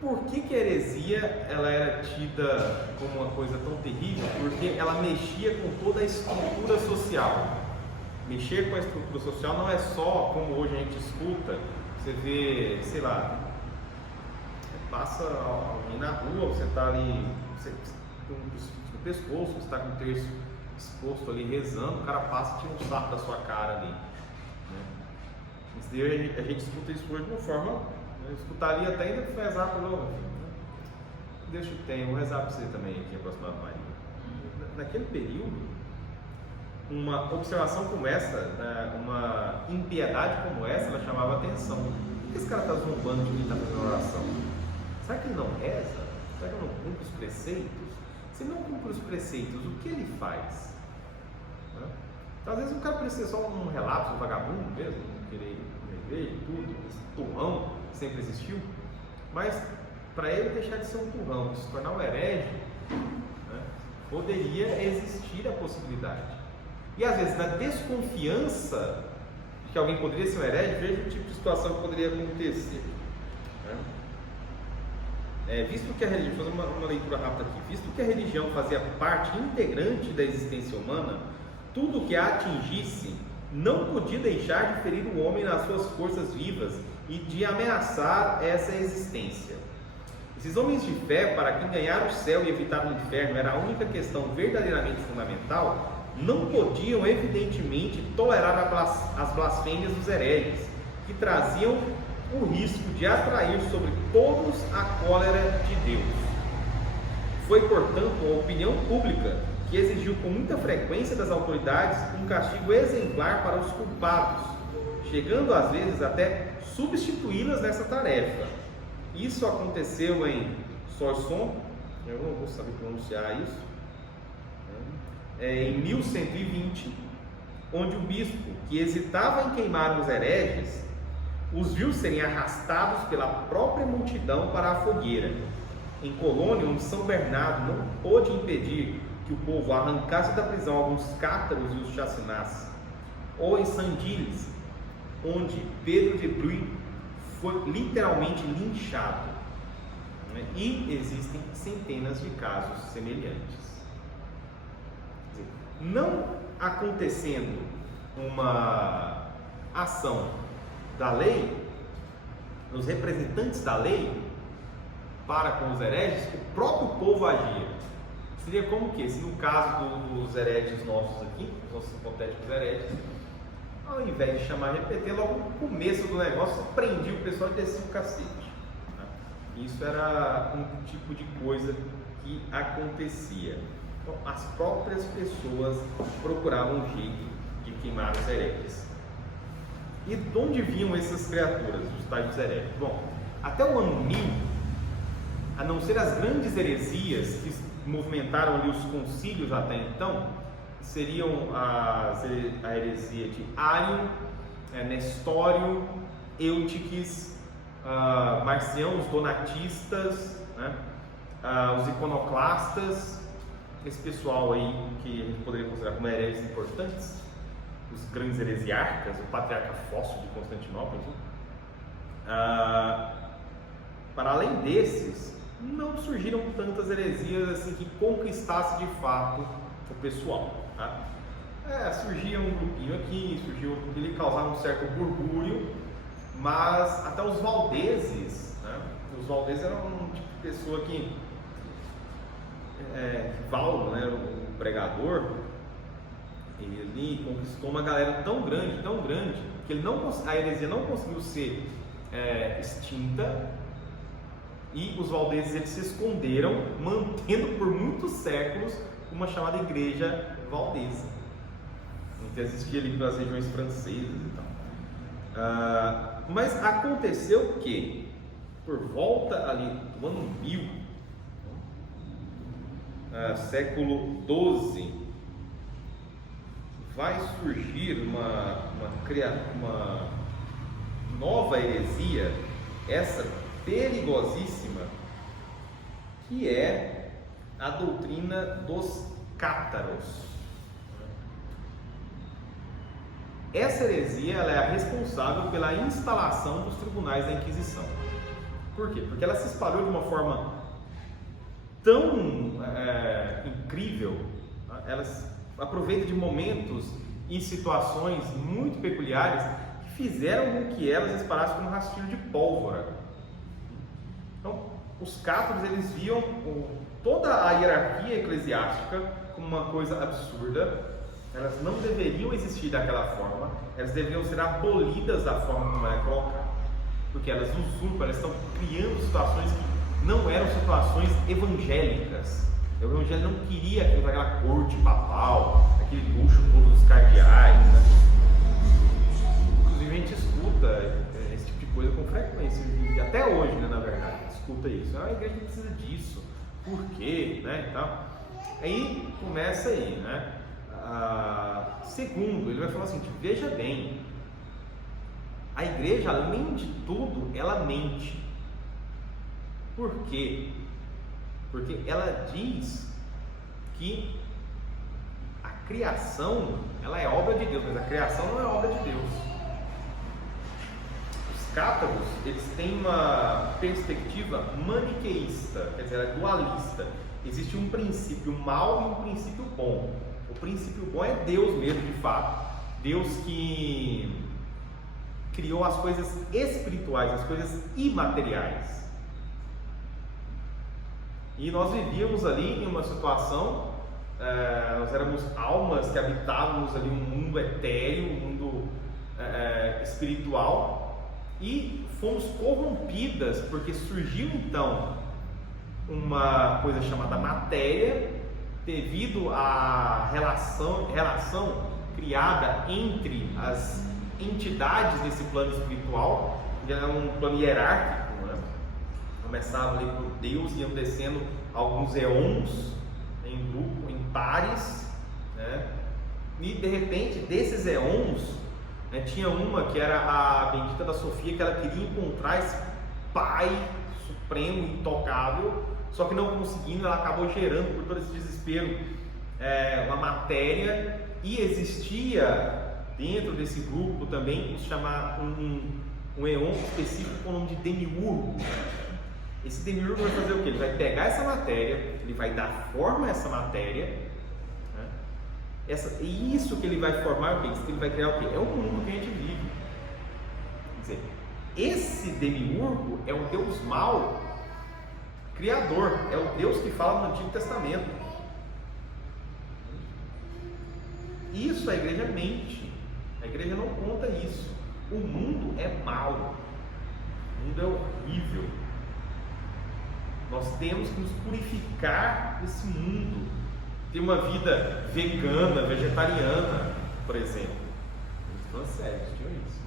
Por que a heresia ela era tida como uma coisa tão terrível? Porque ela mexia com toda a estrutura social. Mexer com a estrutura social não é só como hoje a gente escuta. Você vê, sei lá, passa alguém na rua, você está ali, você tem um crucifixo no pescoço, você está com o terço exposto ali rezando, o cara passa e tira um sapo da sua cara ali. Né? Isso daí a gente escuta isso hoje de uma forma, né? Escutar ali até ainda rezar por novo. Deixa eu ter, vou rezar para você também aqui, a próxima Maria. Naquele período, uma observação como essa, uma impiedade como essa, ela chamava atenção. que esse cara está zombando de mim, está fazendo oração? Será que ele não reza? Será que ele não cumpre os preceitos? Se ele não cumpre os preceitos, o que ele faz? Então, às vezes o cara precisa só um relapso, um vagabundo mesmo, querer viver e tudo, esse turrão sempre existiu, mas para ele deixar de ser um turrão, se tornar um herege, né, poderia existir a possibilidade. E às vezes, na desconfiança de que alguém poderia ser um herege, veja o tipo de situação que poderia acontecer. Visto que a religião, vou fazer uma leitura rápida aqui, visto que a religião fazia parte integrante da existência humana, tudo que a atingisse não podia deixar de ferir o homem nas suas forças vivas e de ameaçar essa existência. Esses homens de fé, para quem ganhar o céu e evitar o inferno era a única questão verdadeiramente fundamental, não podiam evidentemente tolerar as blasfêmias dos hereges, que traziam o risco de atrair sobre todos a cólera de Deus. Foi, portanto, a opinião pública que exigiu com muita frequência das autoridades um castigo exemplar para os culpados, chegando às vezes até substituí-las nessa tarefa. Isso aconteceu em Soissons, eu não vou saber pronunciar isso, em 1120, onde o bispo, que hesitava em queimar os hereges, os viu serem arrastados pela própria multidão para a fogueira. Em Colônia, onde São Bernardo não pôde impedir que o povo arrancasse da prisão alguns cátaros e os chacinasse. Ou em Saint-Gilles, onde Pedro de Bruyne foi literalmente linchado. E existem centenas de casos semelhantes. Não acontecendo uma ação da lei, os representantes da lei para com os hereges, o próprio povo agia. Seria como que, se no caso dos hereges nossos aqui, os nossos hipotéticos hereges, ao invés de chamar repetir, logo no começo do negócio, prendia o pessoal e descia o cacete. Isso era um tipo de coisa que acontecia. Então, as próprias pessoas procuravam um jeito de queimar os hereges. E de onde vinham essas criaturas, os tais hereges? Bom, até o ano 1000, a não ser as grandes heresias que movimentaram ali os concílios até então, seriam a heresia de Ário, Nestório, Eutiques, Marcião, os donatistas, né? Os iconoclastas, esse pessoal aí que a gente poderia considerar como hereges importantes, os grandes heresiarcas, o patriarca Fóssil de Constantinopla. Para além desses, não surgiram tantas heresias assim que conquistasse de fato o pessoal. Surgia um grupinho aqui, surgiu outro que lhe causava um certo burburinho, mas até os valdeses, né? Os valdeses eram um tipo de pessoa que Valdo, né, o pregador, ele conquistou uma galera tão grande, que a heresia não conseguiu ser extinta, e os valdeses eles se esconderam, mantendo por muitos séculos uma chamada igreja valdesa, que existia ali nas regiões francesas e tal. Mas aconteceu que, por volta ali do ano 1000, século XII, vai surgir uma nova heresia, essa perigosíssima, que é a doutrina dos cátaros. Essa heresia ela é a responsável pela instalação dos tribunais da Inquisição. Por quê? Porque ela se espalhou de uma forma tão incrível, ela aproveita de momentos e situações muito peculiares que fizeram com que elas espalhassem como um rastilho de pólvora. Então, os cátaros eles viam toda a hierarquia eclesiástica como uma coisa absurda. Elas não deveriam existir daquela forma, elas deveriam ser abolidas da forma como ela é colocada, porque elas usurpam, elas estão criando situações que não eram situações evangélicas. O evangelho não queria aquela corte papal, aquele luxo todo dos cardeais, né? Inclusive a gente escuta esse tipo de coisa com frequência. hoje, né, na verdade, escuta isso. A igreja não precisa disso. Por quê? Né, então, aí começa aí, né? Segundo, ele vai falar assim, veja bem, a igreja, além de tudo, ela mente. Por quê? Porque ela diz que a criação, ela é obra de Deus, mas a criação não é obra de Deus. Os cátaros, eles têm uma perspectiva maniqueísta, quer dizer, é dualista. Existe um princípio mal e um princípio bom. O princípio bom é Deus mesmo, de fato. Deus que criou as coisas espirituais, as coisas imateriais. E nós vivíamos ali em uma situação, nós éramos almas que habitávamos ali um mundo etéreo, um mundo espiritual, e fomos corrompidas, porque surgiu então uma coisa chamada matéria, devido à relação criada entre as entidades desse plano espiritual, que era um plano hierárquico, né? Começava ali por Deus, iam descendo alguns eons em grupo, em pares, né? E de repente desses eons, né, tinha uma que era a bendita da Sofia, que ela queria encontrar esse Pai Supremo, intocável, só que não conseguindo, ela acabou gerando por todo esse desespero uma matéria, e existia dentro desse grupo também um eon específico com o nome de Demiurgo. Esse Demiurgo vai fazer o quê? Ele vai pegar essa matéria, ele vai dar forma a essa matéria, né? E isso que ele vai formar, o quê? Isso que ele vai criar o quê? É o mundo que a gente vive. Quer dizer, esse Demiurgo é o Deus mau, criador, é o Deus que fala no Antigo Testamento. Isso a igreja mente, a igreja não conta isso. O mundo é mau, o mundo é horrível. Nós temos que nos purificar desse mundo, ter uma vida vegana, vegetariana, por exemplo. Estou falando sério, tinha isso.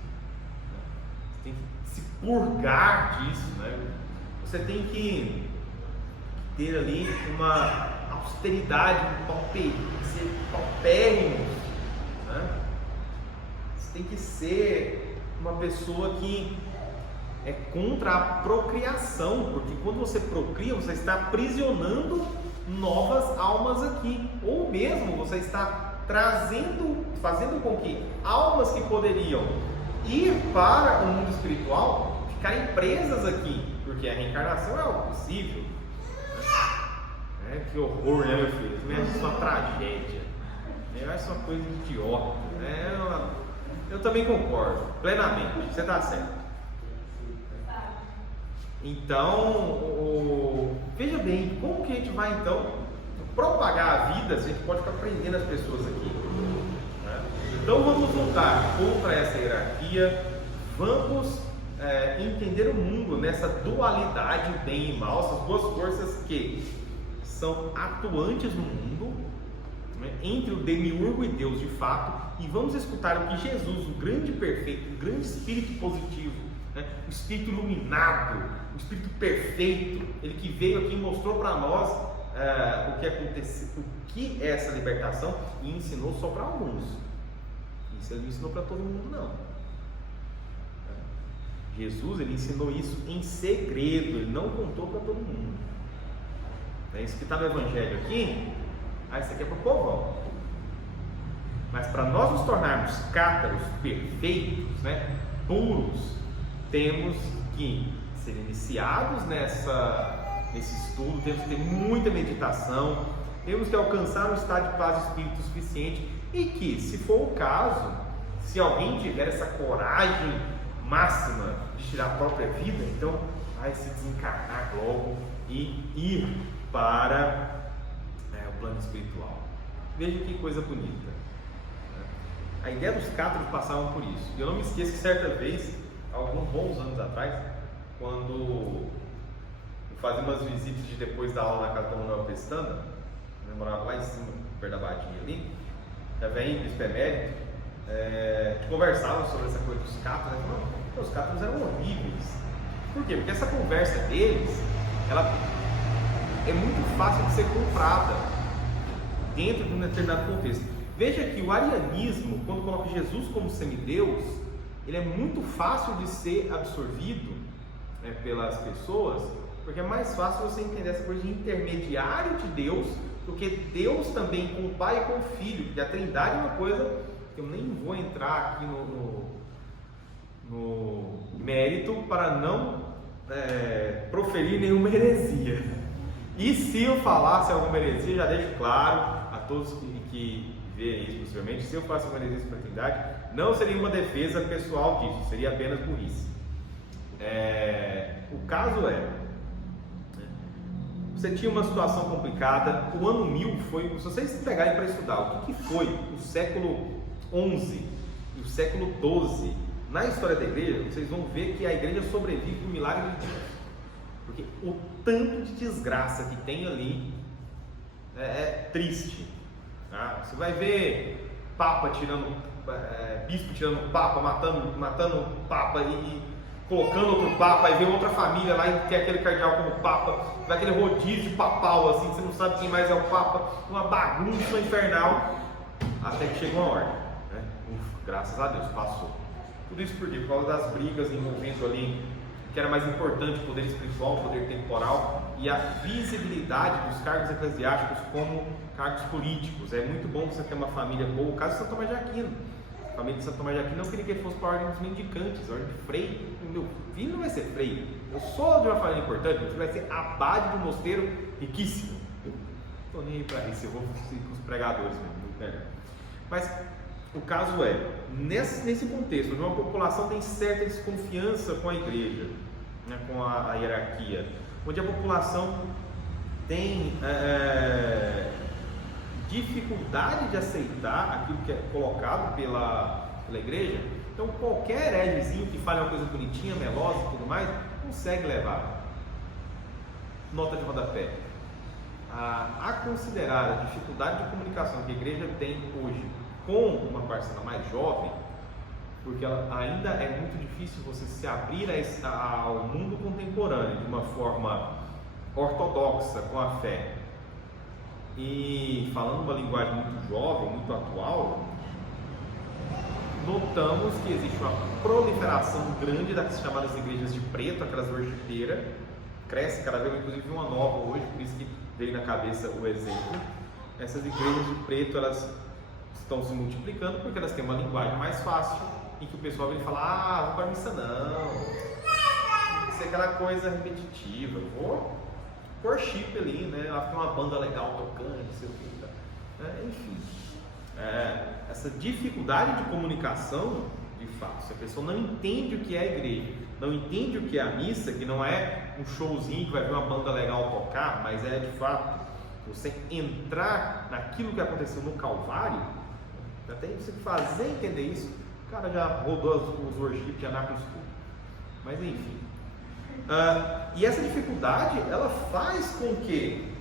Você tem que se purgar disso, né? Você tem que ter ali uma austeridade, ser paupérrimos, né? Você tem que ser uma pessoa que é contra a procriação, porque quando você procria, você está aprisionando novas almas aqui, ou mesmo você está fazendo com que almas que poderiam ir para o mundo espiritual ficarem presas aqui, porque a reencarnação é algo possível. Que horror, né, meu filho? Isso é uma tragédia, isso é uma coisa idiota, né? Eu também concordo plenamente, você está certo. Então, veja bem, como que a gente vai então propagar a vida se a gente pode ficar prendendo as pessoas aqui, né? Então vamos lutar contra essa hierarquia, vamos entender o mundo nessa dualidade bem e mal, essas duas forças que são atuantes no mundo, né, entre o Demiurgo e Deus de fato, e vamos escutar o que Jesus, o grande perfeito, o grande espírito positivo, né, o espírito iluminado, o espírito perfeito, ele que veio aqui e mostrou para nós o que aconteceu, o que é essa libertação, e ensinou só para alguns. Isso ele não ensinou para todo mundo, não. Jesus, ele ensinou isso em segredo, ele não contou para todo mundo. É isso que está no Evangelho aqui. Isso aqui é para o povão. Mas para nós nos tornarmos cátaros perfeitos, né, puros, temos que ser iniciados nesse estudo, temos que ter muita meditação, temos que alcançar um estado de paz de espírito suficiente, e que, se for o caso, se alguém tiver essa coragem máxima de tirar a própria vida, então vai se desencarnar logo e ir para o plano espiritual. Veja que coisa bonita. A ideia dos cátaros passavam por isso. Eu não me esqueço que certa vez, alguns bons anos atrás, quando eu fazia umas visitas de depois da aula na casa do Manuel Pestana, eu morava lá em cima, perto da Badinha ali, já vem bispo emérito, que conversavam sobre essa coisa dos cátaros, né? Os cátaros eram horríveis, Por quê? Porque essa conversa deles, ela é muito fácil de ser comprada dentro de um determinado contexto. Veja que o arianismo, quando coloca Jesus como semideus, ele é muito fácil de ser absorvido, né, pelas pessoas, porque é mais fácil você entender essa coisa de intermediário de Deus, do que Deus também com o Pai e com o Filho, porque a Trindade é uma coisa que eu nem vou entrar aqui no mérito para não proferir nenhuma heresia. E se eu falasse alguma heresia, já deixo claro a todos que verem isso possivelmente, se eu faço uma heresia sobre a Trindade, não seria uma defesa pessoal disso, seria apenas burrice. O caso você tinha uma situação complicada, o ano 1000 foi, se vocês pegarem para estudar o que foi o século 11 e o século 12 na história da igreja, vocês vão ver que a igreja sobrevive por milagre de Deus, porque o tanto de desgraça que tem ali é triste, tá? Você vai ver papa tirando, bispo tirando papa, matando papa e colocando outro papa, aí vem outra família lá e quer aquele cardeal como papa, vai aquele rodízio papal assim, você não sabe quem mais é o papa, uma bagunça infernal, até que chega uma ordem, né? Graças a Deus, passou. Tudo isso por quê? Por causa das brigas envolvendo ali, que era mais importante, poder espiritual, poder temporal e a visibilidade dos cargos eclesiásticos como cargos políticos. É muito bom você ter uma família boa, o caso de Santo Tomás de Aquino. A família de Santo Tomás de Aquino não queria que ele fosse para a ordem dos mendicantes, a ordem de frei. Meu filho não vai ser frei, eu sou de uma família importante, meu filho vai ser abade de um mosteiro riquíssimo. Eu não estou nem aí para isso, eu vou com os pregadores mesmo. Mas o caso nesse contexto, onde uma população tem certa desconfiança com a igreja, né, com a hierarquia, onde a população tem dificuldade de aceitar aquilo que é colocado pela igreja, então qualquer heregezinho que fale uma coisa bonitinha, melosa e tudo mais, consegue levar. Nota de rodapé: a considerar a dificuldade de comunicação que a igreja tem hoje com uma parcela mais jovem, porque ela ainda é muito difícil você se abrir ao mundo contemporâneo de uma forma ortodoxa com a fé, e falando uma linguagem muito jovem, muito atual, notamos que existe uma proliferação grande das chamadas igrejas de preto, aquelas worshipeiras, cresce cada vez, inclusive uma nova hoje, por isso que veio na cabeça o exemplo. Essas igrejas de preto, elas estão se multiplicando porque elas têm uma linguagem mais fácil, em que o pessoal vem falar: não vai para missa não, isso é aquela coisa repetitiva, eu vou worship ali, né? Ela tem uma banda legal tocando, não sei o que, enfim, essa dificuldade de comunicação, de fato, se a pessoa não entende o que é a igreja, não entende o que é a missa, que não é um showzinho que vai ver uma banda legal tocar, mas é de fato você entrar naquilo que aconteceu no Calvário, até você fazer entender isso, o cara já rodou os worship de Anápolis tudo, mas enfim. E essa dificuldade, ela faz com que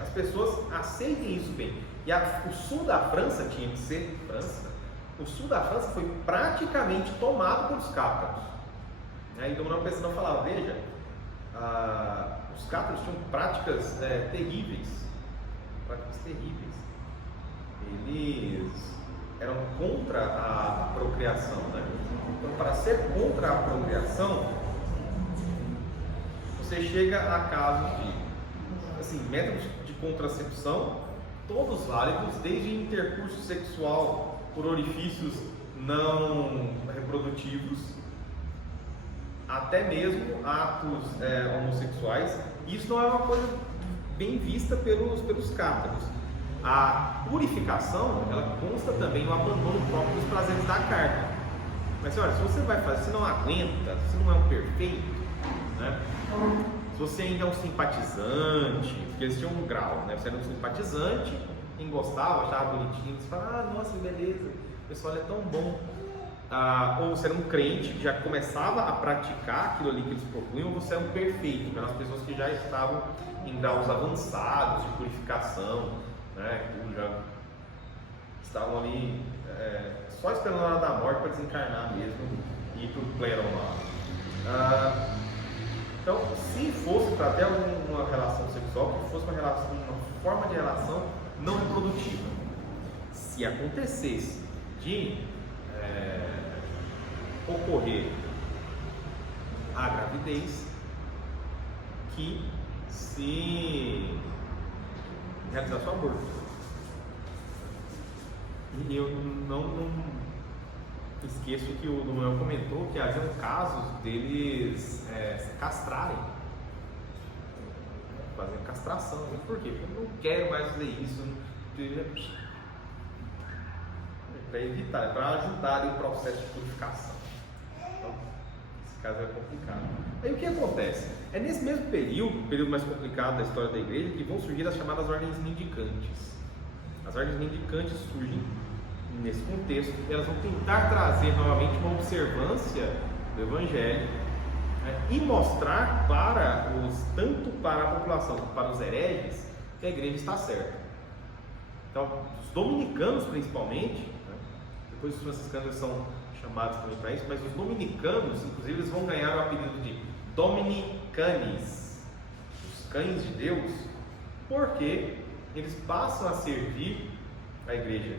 as pessoas aceitem isso bem. E o sul da França tinha que ser França. O sul da França foi praticamente tomado pelos cátaros. Então, uma pessoa não falava: veja, os cátaros tinham práticas terríveis. Práticas terríveis. Eles eram contra a procriação, né? Então, para ser contra a procriação, você chega a casos de métodos de contracepção, todos válidos, desde intercurso sexual por orifícios não reprodutivos, até mesmo atos homossexuais. Isso não é uma coisa bem vista pelos cátaros. A purificação, ela consta também no abandono próprio dos prazeres da carne. Mas olha, se você vai fazer, você não aguenta, você não é um perfeito, né? Se você ainda é um simpatizante, porque eles tinham um grau, né? Você era um simpatizante, quem gostava, achava bonitinho, você fala: nossa, beleza, o pessoal é tão bom. Ou você era um crente que já começava a praticar aquilo ali que eles propunham, ou você era um perfeito, pelas pessoas que já estavam em graus avançados de purificação, né? Que já estavam ali só esperando a hora da morte para desencarnar mesmo e ir para o pleno lá. Então, se fosse para ter uma relação sexual, que fosse uma forma de relação não reprodutiva. Se acontecesse de ocorrer a gravidez, que se realizasse o aborto. E eu não esqueço que o Manuel comentou que havia casos deles se castrarem, fazendo castração. Por quê? Porque eu não quero mais fazer isso. Para evitar, para ajudar o processo de purificação. Então, esse caso é complicado. Aí o que acontece? É nesse mesmo período mais complicado da história da igreja, que vão surgir as chamadas ordens mendicantes. As ordens mendicantes surgem nesse contexto, elas vão tentar trazer novamente uma observância do Evangelho, né, e mostrar tanto para a população como para os hereges que a igreja está certa. Então, os dominicanos principalmente, né, depois os franciscanos são chamados também para isso, mas os dominicanos, inclusive, eles vão ganhar o apelido de Dominicanes, os cães de Deus, porque eles passam a servir a igreja,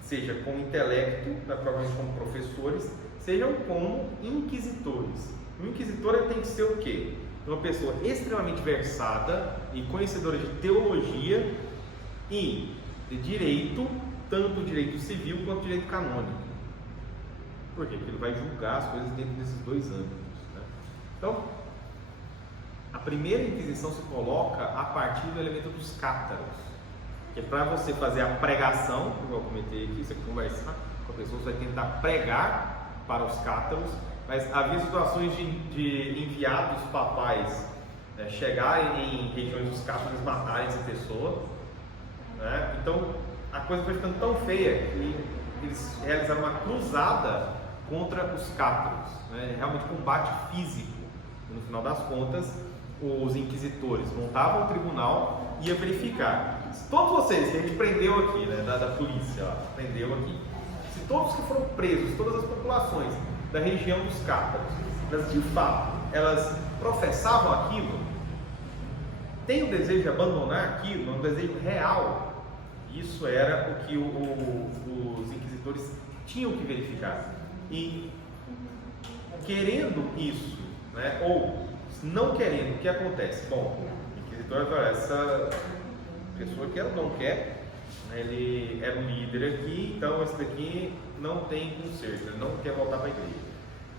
seja com intelecto, provavelmente como professores, sejam como inquisitores. O inquisitor tem que ser o quê? Uma pessoa extremamente versada e conhecedora de teologia e de direito, tanto direito civil quanto direito canônico. Por quê? Porque ele vai julgar as coisas dentro desses dois âmbitos, né? Então, a primeira inquisição se coloca a partir do elemento dos cátaros, que é para você fazer a pregação, que eu vou cometer aqui, você conversar com a pessoa, você vai tentar pregar para os cátaros, mas havia situações de enviados papais chegarem em regiões dos cátaros e matarem essa pessoa, né? Então a coisa foi ficando tão feia que eles realizaram uma cruzada contra os cátaros, né? Realmente combate físico. E, no final das contas, os inquisitores montavam o tribunal e ia verificar se todos vocês que a gente prendeu aqui, né, da polícia, prendeu aqui, se todos que foram presos, todas as populações da região dos cátaros, elas de fato, elas professavam aquilo, tem o desejo de abandonar aquilo, um desejo real. Isso era o que os inquisitores tinham que verificar. E querendo isso, né, ou não querendo, o que acontece? Bom, o inquisitor agora, essa pessoa que ela não quer, né, ele era um líder aqui, então esse daqui não tem conserto, ele não quer voltar para a igreja.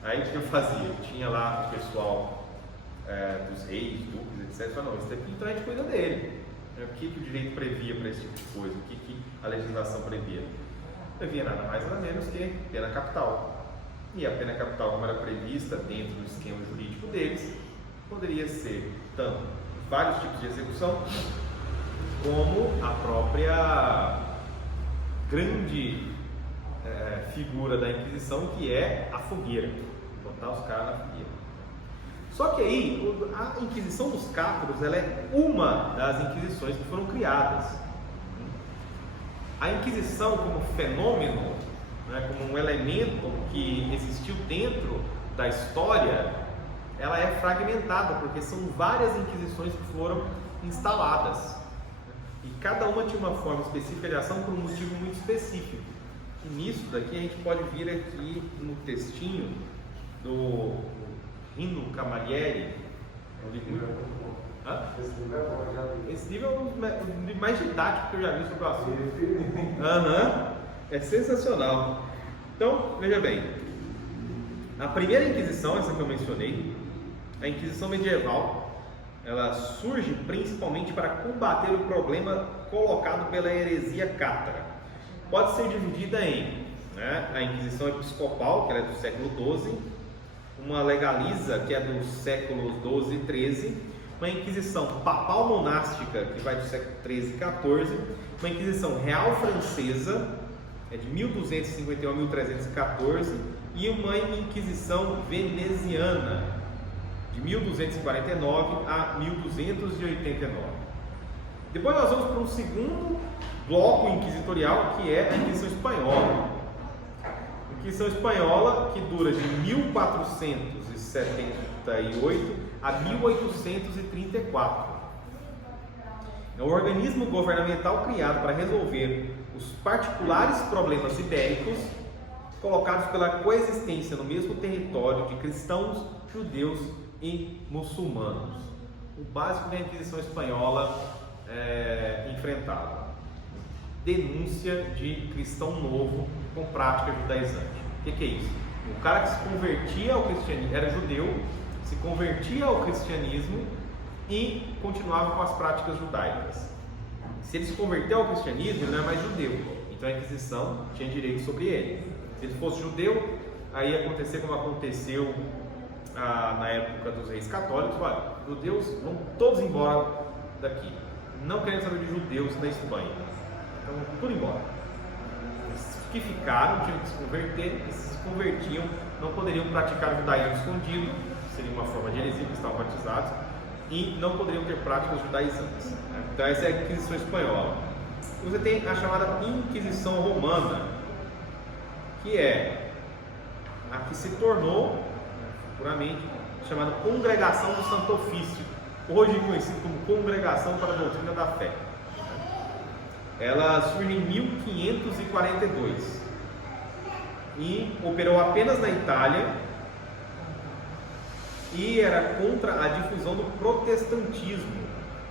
Aí o que eu fazia? Tinha lá o pessoal dos reis, duques, etc. Não, esse daqui então a gente cuida dele. O que o direito previa para esse tipo de coisa? O que a legislação previa? Previa nada mais nada menos que pena capital. E a pena capital, como era prevista dentro do esquema jurídico deles, poderia ser tanto vários tipos de execução, como a própria grande figura da Inquisição, que é a fogueira, botar os caras na fogueira. Só que aí, a Inquisição dos Cátaros, ela é uma das inquisições que foram criadas. A Inquisição como fenômeno, né, como um elemento que existiu dentro da história, ela é fragmentada, porque são várias inquisições que foram instaladas. E cada uma tinha uma forma específica de ação por um motivo muito específico. E nisso daqui a gente pode vir aqui no textinho do Rino Camarieri. Esse livro é um livro mais didático que eu já vi sobre o assunto. É sensacional. Então, veja bem, a primeira Inquisição, essa que eu mencionei, a Inquisição medieval, ela surge principalmente para combater o problema colocado pela heresia cátara. Pode ser dividida em a Inquisição Episcopal, que ela é do século XII, uma legaliza, que é dos séculos XII e XIII, uma Inquisição Papal Monástica, que vai do século XIII e XIV, uma Inquisição Real Francesa, é de 1251 a 1314, e uma Inquisição Veneziana, de 1249 a 1289. Depois nós vamos para um segundo bloco inquisitorial, que é a Inquisição Espanhola. A Inquisição Espanhola, que dura de 1478 a 1834. É um organismo governamental criado para resolver os particulares problemas ibéricos colocados pela coexistência no mesmo território de cristãos, judeus e muçulmanos. O básico da Inquisição Espanhola enfrentava denúncia de cristão novo com prática judaizante. O que é isso? O cara que se convertia ao cristianismo, era judeu, se convertia ao cristianismo e continuava com as práticas judaicas. Se ele se converteu ao cristianismo, ele não é mais judeu, então a Inquisição tinha direito sobre ele. Se ele fosse judeu, aí ia acontecer como aconteceu na época dos reis católicos. Olha, judeus vão todos embora daqui, não querendo saber de judeus na Espanha, então tudo embora. Os que ficaram tinham que se converter, e se convertiam não poderiam praticar o judaísmo escondido, seria uma forma de heresia, porque estavam batizados, e não poderiam ter práticas judaizantes, né? Então essa é a Inquisição Espanhola. Você tem a chamada Inquisição Romana, que é a que se tornou puramente chamada Congregação do Santo Ofício, hoje conhecido como Congregação para a Doutrina da Fé. Ela surge em 1542 e operou apenas na Itália e era contra a difusão do protestantismo.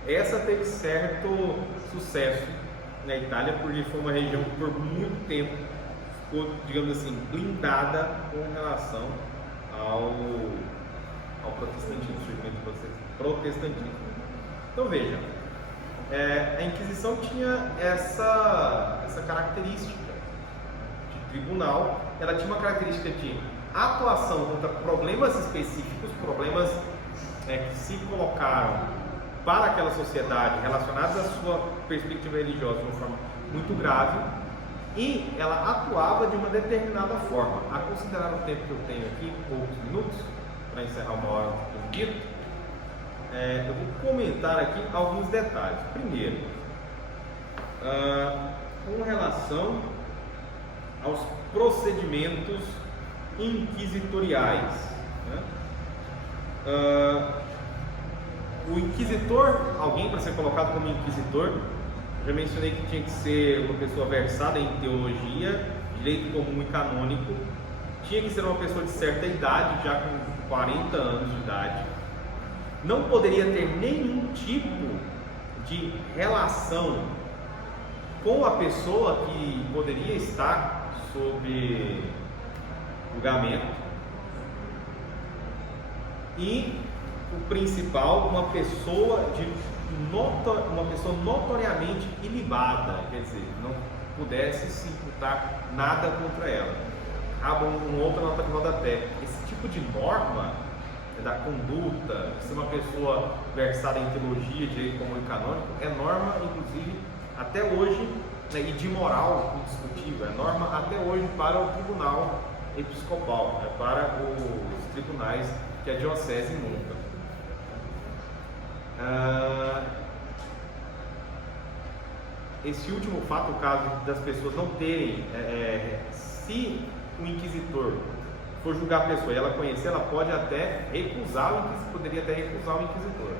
Essa teve certo sucesso na Itália, porque foi uma região que por muito tempo ficou, digamos assim, blindada com relação ao protestantismo, surgimento do protestantismo. Então veja, a Inquisição tinha essa característica de tribunal. Ela tinha uma característica de atuação contra problemas específicos, problemas que se colocaram para aquela sociedade relacionados à sua perspectiva religiosa de uma forma muito grave, e ela atuava de uma determinada forma. A considerar o tempo que eu tenho aqui, poucos minutos, para encerrar uma hora do dito, eu vou comentar aqui alguns detalhes. Primeiro, com relação aos procedimentos inquisitoriais, né? O inquisitor, alguém para ser colocado como inquisitor, já mencionei que tinha que ser uma pessoa versada em teologia, direito comum e canônico, tinha que ser uma pessoa de certa idade, já com 40 anos de idade, não poderia ter nenhum tipo de relação com a pessoa que poderia estar sob julgamento, e o principal, uma pessoa notoriamente ilibada, quer dizer, não pudesse se imputar nada contra ela. Uma outra nota de rodapé: esse tipo de norma da conduta, de ser uma pessoa versada em teologia, direito comum e canônico, é norma, inclusive, até hoje, né, e de moral indiscutível, é norma até hoje para o tribunal episcopal, né, para os tribunais que a diocese monta. Esse último fato, o caso das pessoas não terem, se o inquisitor for julgar a pessoa e ela conhecer, ela pode até recusar o inquisitor, poderia até recusar o inquisitor.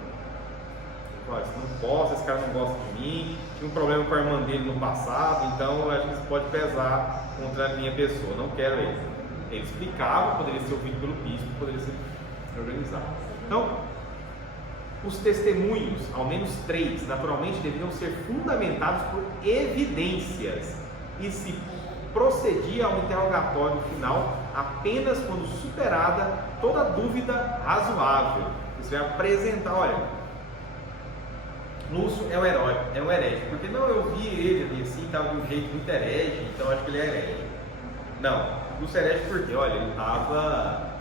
Olha, não posso, esse cara não gosta de mim, tinha um problema com a irmã dele no passado, então eu acho que isso pode pesar contra a minha pessoa, não quero ele. Ele explicava, poderia ser ouvido pelo bispo, poderia ser organizado. Então, os testemunhos, ao menos 3, naturalmente deveriam ser fundamentados por evidências, e se procedia ao interrogatório final apenas quando superada toda dúvida razoável. Você vai apresentar, olha, Lúcio é um herege, porque não, eu vi ele ali assim, estava de um jeito muito herege, então acho que ele é herege. Não, Lúcio é herege porque, olha, ele estava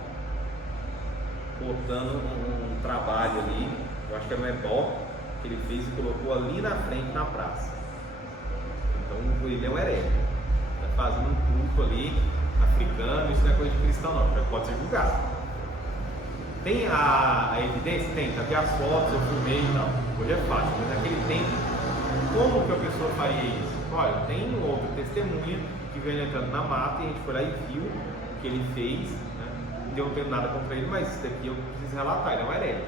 botando um trabalho ali, eu acho que era um ebó que ele fez e colocou ali na frente na praça. Então ele é um herege, está fazendo um culto ali africano, isso não é coisa de cristão não, já pode ser julgado. Tem a evidência? Tem, tá aqui as fotos, eu filmei e tal. Hoje é fácil, mas naquele tempo, como que a pessoa faria isso? Olha, tem outra testemunha que viu ele entrando na mata e a gente foi lá e viu o que ele fez, né? Eu não tenho nada contra ele, mas isso aqui eu preciso relatar, ele é um herege.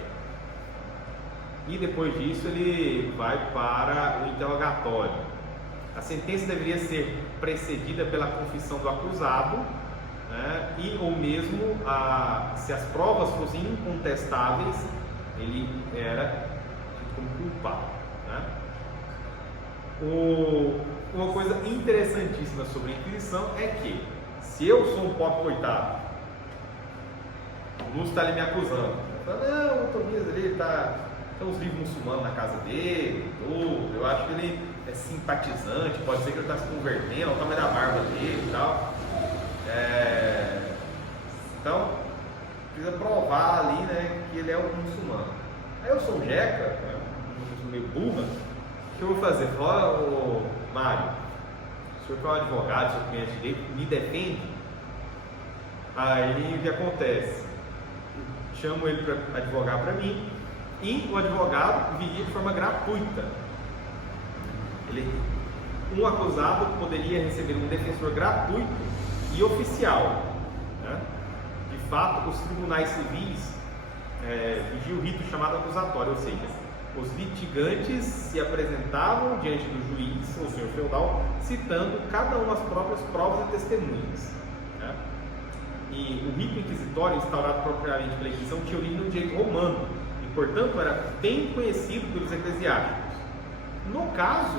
E depois disso ele vai para o interrogatório. A sentença deveria ser precedida pela confissão do acusado, né? E ou mesmo se as provas fossem incontestáveis, ele era como culpado, né? Uma coisa interessantíssima sobre a Inquisição é que, se eu sou um pobre coitado, o Lúcio está ali me acusando, fala, não, o Tobias ali tem uns livros muçulmanos na casa dele, tudo, eu acho que ele é simpatizante, pode ser que ele está se convertendo, o tamanho da barba dele e tal. Então, precisa provar ali, né, que ele é um muçulmano. Aí eu sou um jeca, né, uma pessoa meio burra, o que eu vou fazer? Fala, ô Mário, o senhor que é um advogado, o senhor conhece direito, me defende? Aí o que acontece? Eu chamo ele para advogar para mim e o advogado viria de forma gratuita. Um acusado poderia receber um defensor gratuito e oficial, né? De fato, os tribunais civis vigiam o rito chamado acusatório, ou seja, os litigantes se apresentavam diante do juiz, ou senhor feudal, citando cada uma as próprias provas e testemunhas, né? E o rito inquisitório, instaurado propriamente pela Inquisição, tinha origem no direito romano e, portanto, era bem conhecido pelos eclesiásticos. No caso,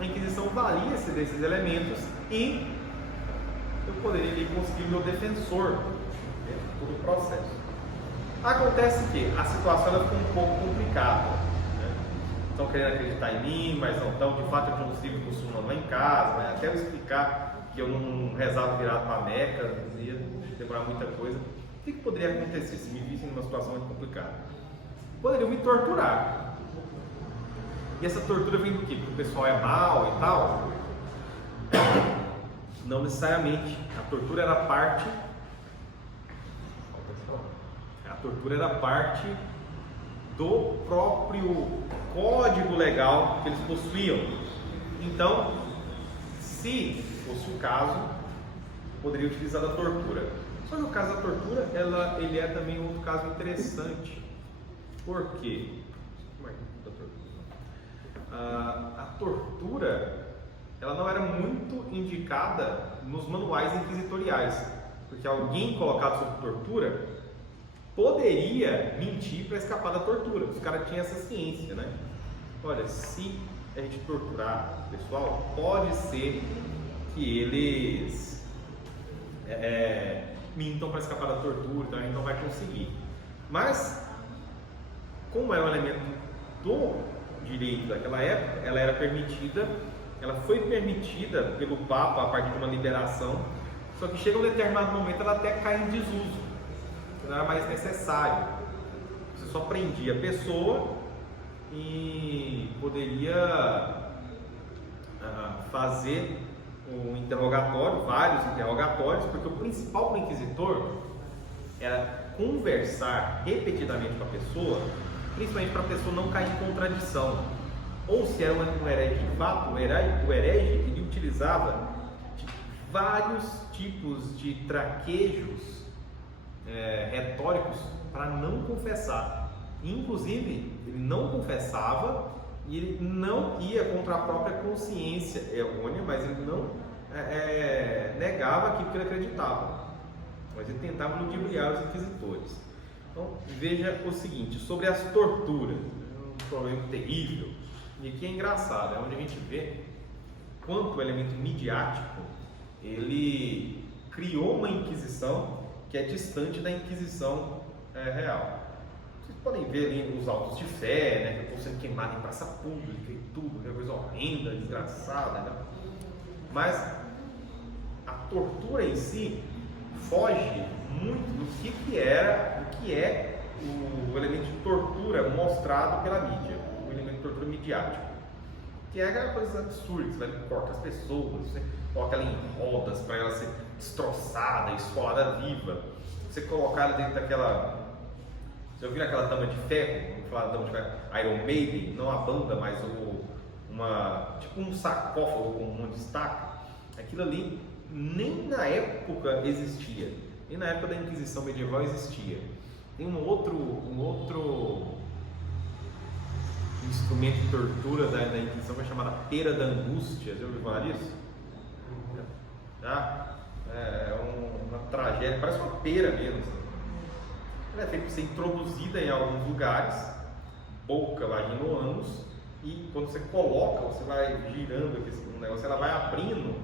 a Inquisição valia-se desses elementos e eu poderia conseguir meu defensor dentro de todo o processo. Acontece que a situação ela ficou um pouco complicada, né? Estão querendo acreditar em mim, mas não estão. De fato, eu tinha uns livros muçulmanos lá em casa, né? Até eu explicar que eu não rezava virado para a Meca, não ia demorar muita coisa. O que poderia acontecer se me vissem numa situação muito complicada? Poderiam me torturar. E essa tortura vem do quê? Porque o pessoal é mau e tal? Não necessariamente. A tortura era parte do próprio código legal que eles possuíam. Então, se fosse o caso, poderia utilizar a tortura. Só que o caso da tortura, ele é também outro caso interessante. Por quê? A tortura, ela não era muito indicada nos manuais inquisitoriais, porque alguém colocado sob tortura poderia mentir para escapar da tortura. Os caras tinham essa ciência, né? Olha, se a gente torturar o pessoal, pode ser que eles mintam para escapar da tortura, então a gente não vai conseguir. Mas, como é um elemento do direito daquela época, ela foi permitida pelo Papa a partir de uma liberação, só que chega um determinado momento ela até cai em desuso, não era mais necessário. Você só prendia a pessoa e poderia fazer um interrogatório, vários interrogatórios, porque o principal para o inquisitor era conversar repetidamente com a pessoa, principalmente para a pessoa não cair em contradição. Ou se era um herege de fato, o herege ele utilizava vários tipos de traquejos retóricos para não confessar. Inclusive, ele não confessava e ele não ia contra a própria consciência errônea, mas ele não negava aquilo que ele acreditava. Mas ele tentava ludibriar os inquisitores. Então, veja o seguinte, sobre as torturas, um problema terrível, e aqui é engraçado, é onde a gente vê quanto o elemento midiático, ele criou uma Inquisição que é distante da Inquisição real. Vocês podem ver ali os autos de fé, né, que estão sendo queimados em praça pública e tudo, que é coisa horrenda, desgraçada, né? Mas a tortura em si foge muito do que é o elemento de tortura mostrado pela mídia, o elemento de tortura midiático, que é aquela coisa absurda, você vai cortar as pessoas, você coloca ela em rodas para ela ser destroçada, esfolada viva, você colocar ela dentro daquela... Você ouviu aquela dama de ferro? Vamos falar da dama de ferro, Iron Maiden, não a banda, mas tipo um sarcófago com um monte de estaca. Aquilo ali nem na época existia, nem na época da Inquisição medieval existia. Tem um outro instrumento de tortura da Inquisição que é chamada pera da angústia. Já ouviu falar disso? Já? É uma tragédia, parece uma pera mesmo. Ela é feita para ser introduzida em alguns lugares, boca, vagina ou ânus, e quando você coloca, você vai girando aqui, um negócio, ela vai abrindo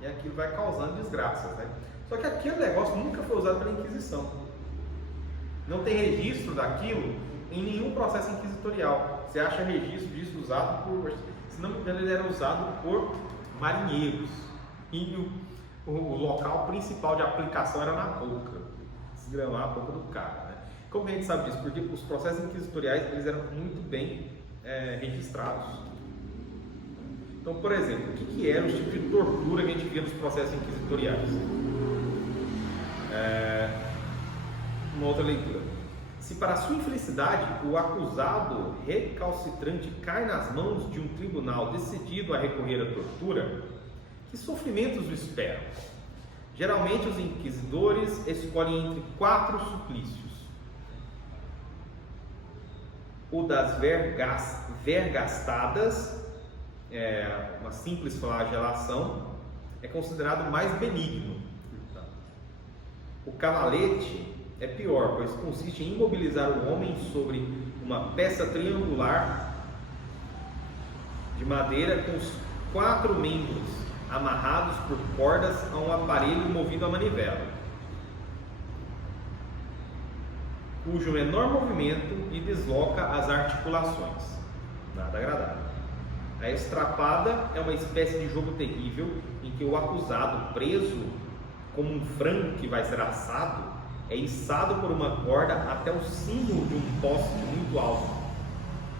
e aquilo vai causando desgraças, né? Só que aquele negócio nunca foi usado pela Inquisição. Não tem registro daquilo em nenhum processo inquisitorial. Você acha registro disso usado por, se não me engano, ele era usado por marinheiros. E o local principal de aplicação era na boca, desgramar a boca do cara, né? Como a gente sabe disso? Porque os processos inquisitoriais eles eram muito bem registrados. Então, por exemplo, o que eram os tipos de tortura que a gente via nos processos inquisitoriais? Uma outra leitura. Se para sua infelicidade o acusado recalcitrante cai nas mãos de um tribunal decidido a recorrer à tortura, que sofrimentos o esperam? Geralmente os inquisidores escolhem entre 4 suplícios. O das vergastadas, uma simples flagelação, é considerado mais benigno. O cavalete é pior, pois consiste em imobilizar o homem sobre uma peça triangular de madeira com os 4 membros amarrados por cordas a um aparelho movido a manivela, cujo menor movimento lhe desloca as articulações. Nada agradável. A estrapada é uma espécie de jogo terrível em que o acusado, preso como um frango que vai ser assado, é içado por uma corda até o cimo de um poste muito alto,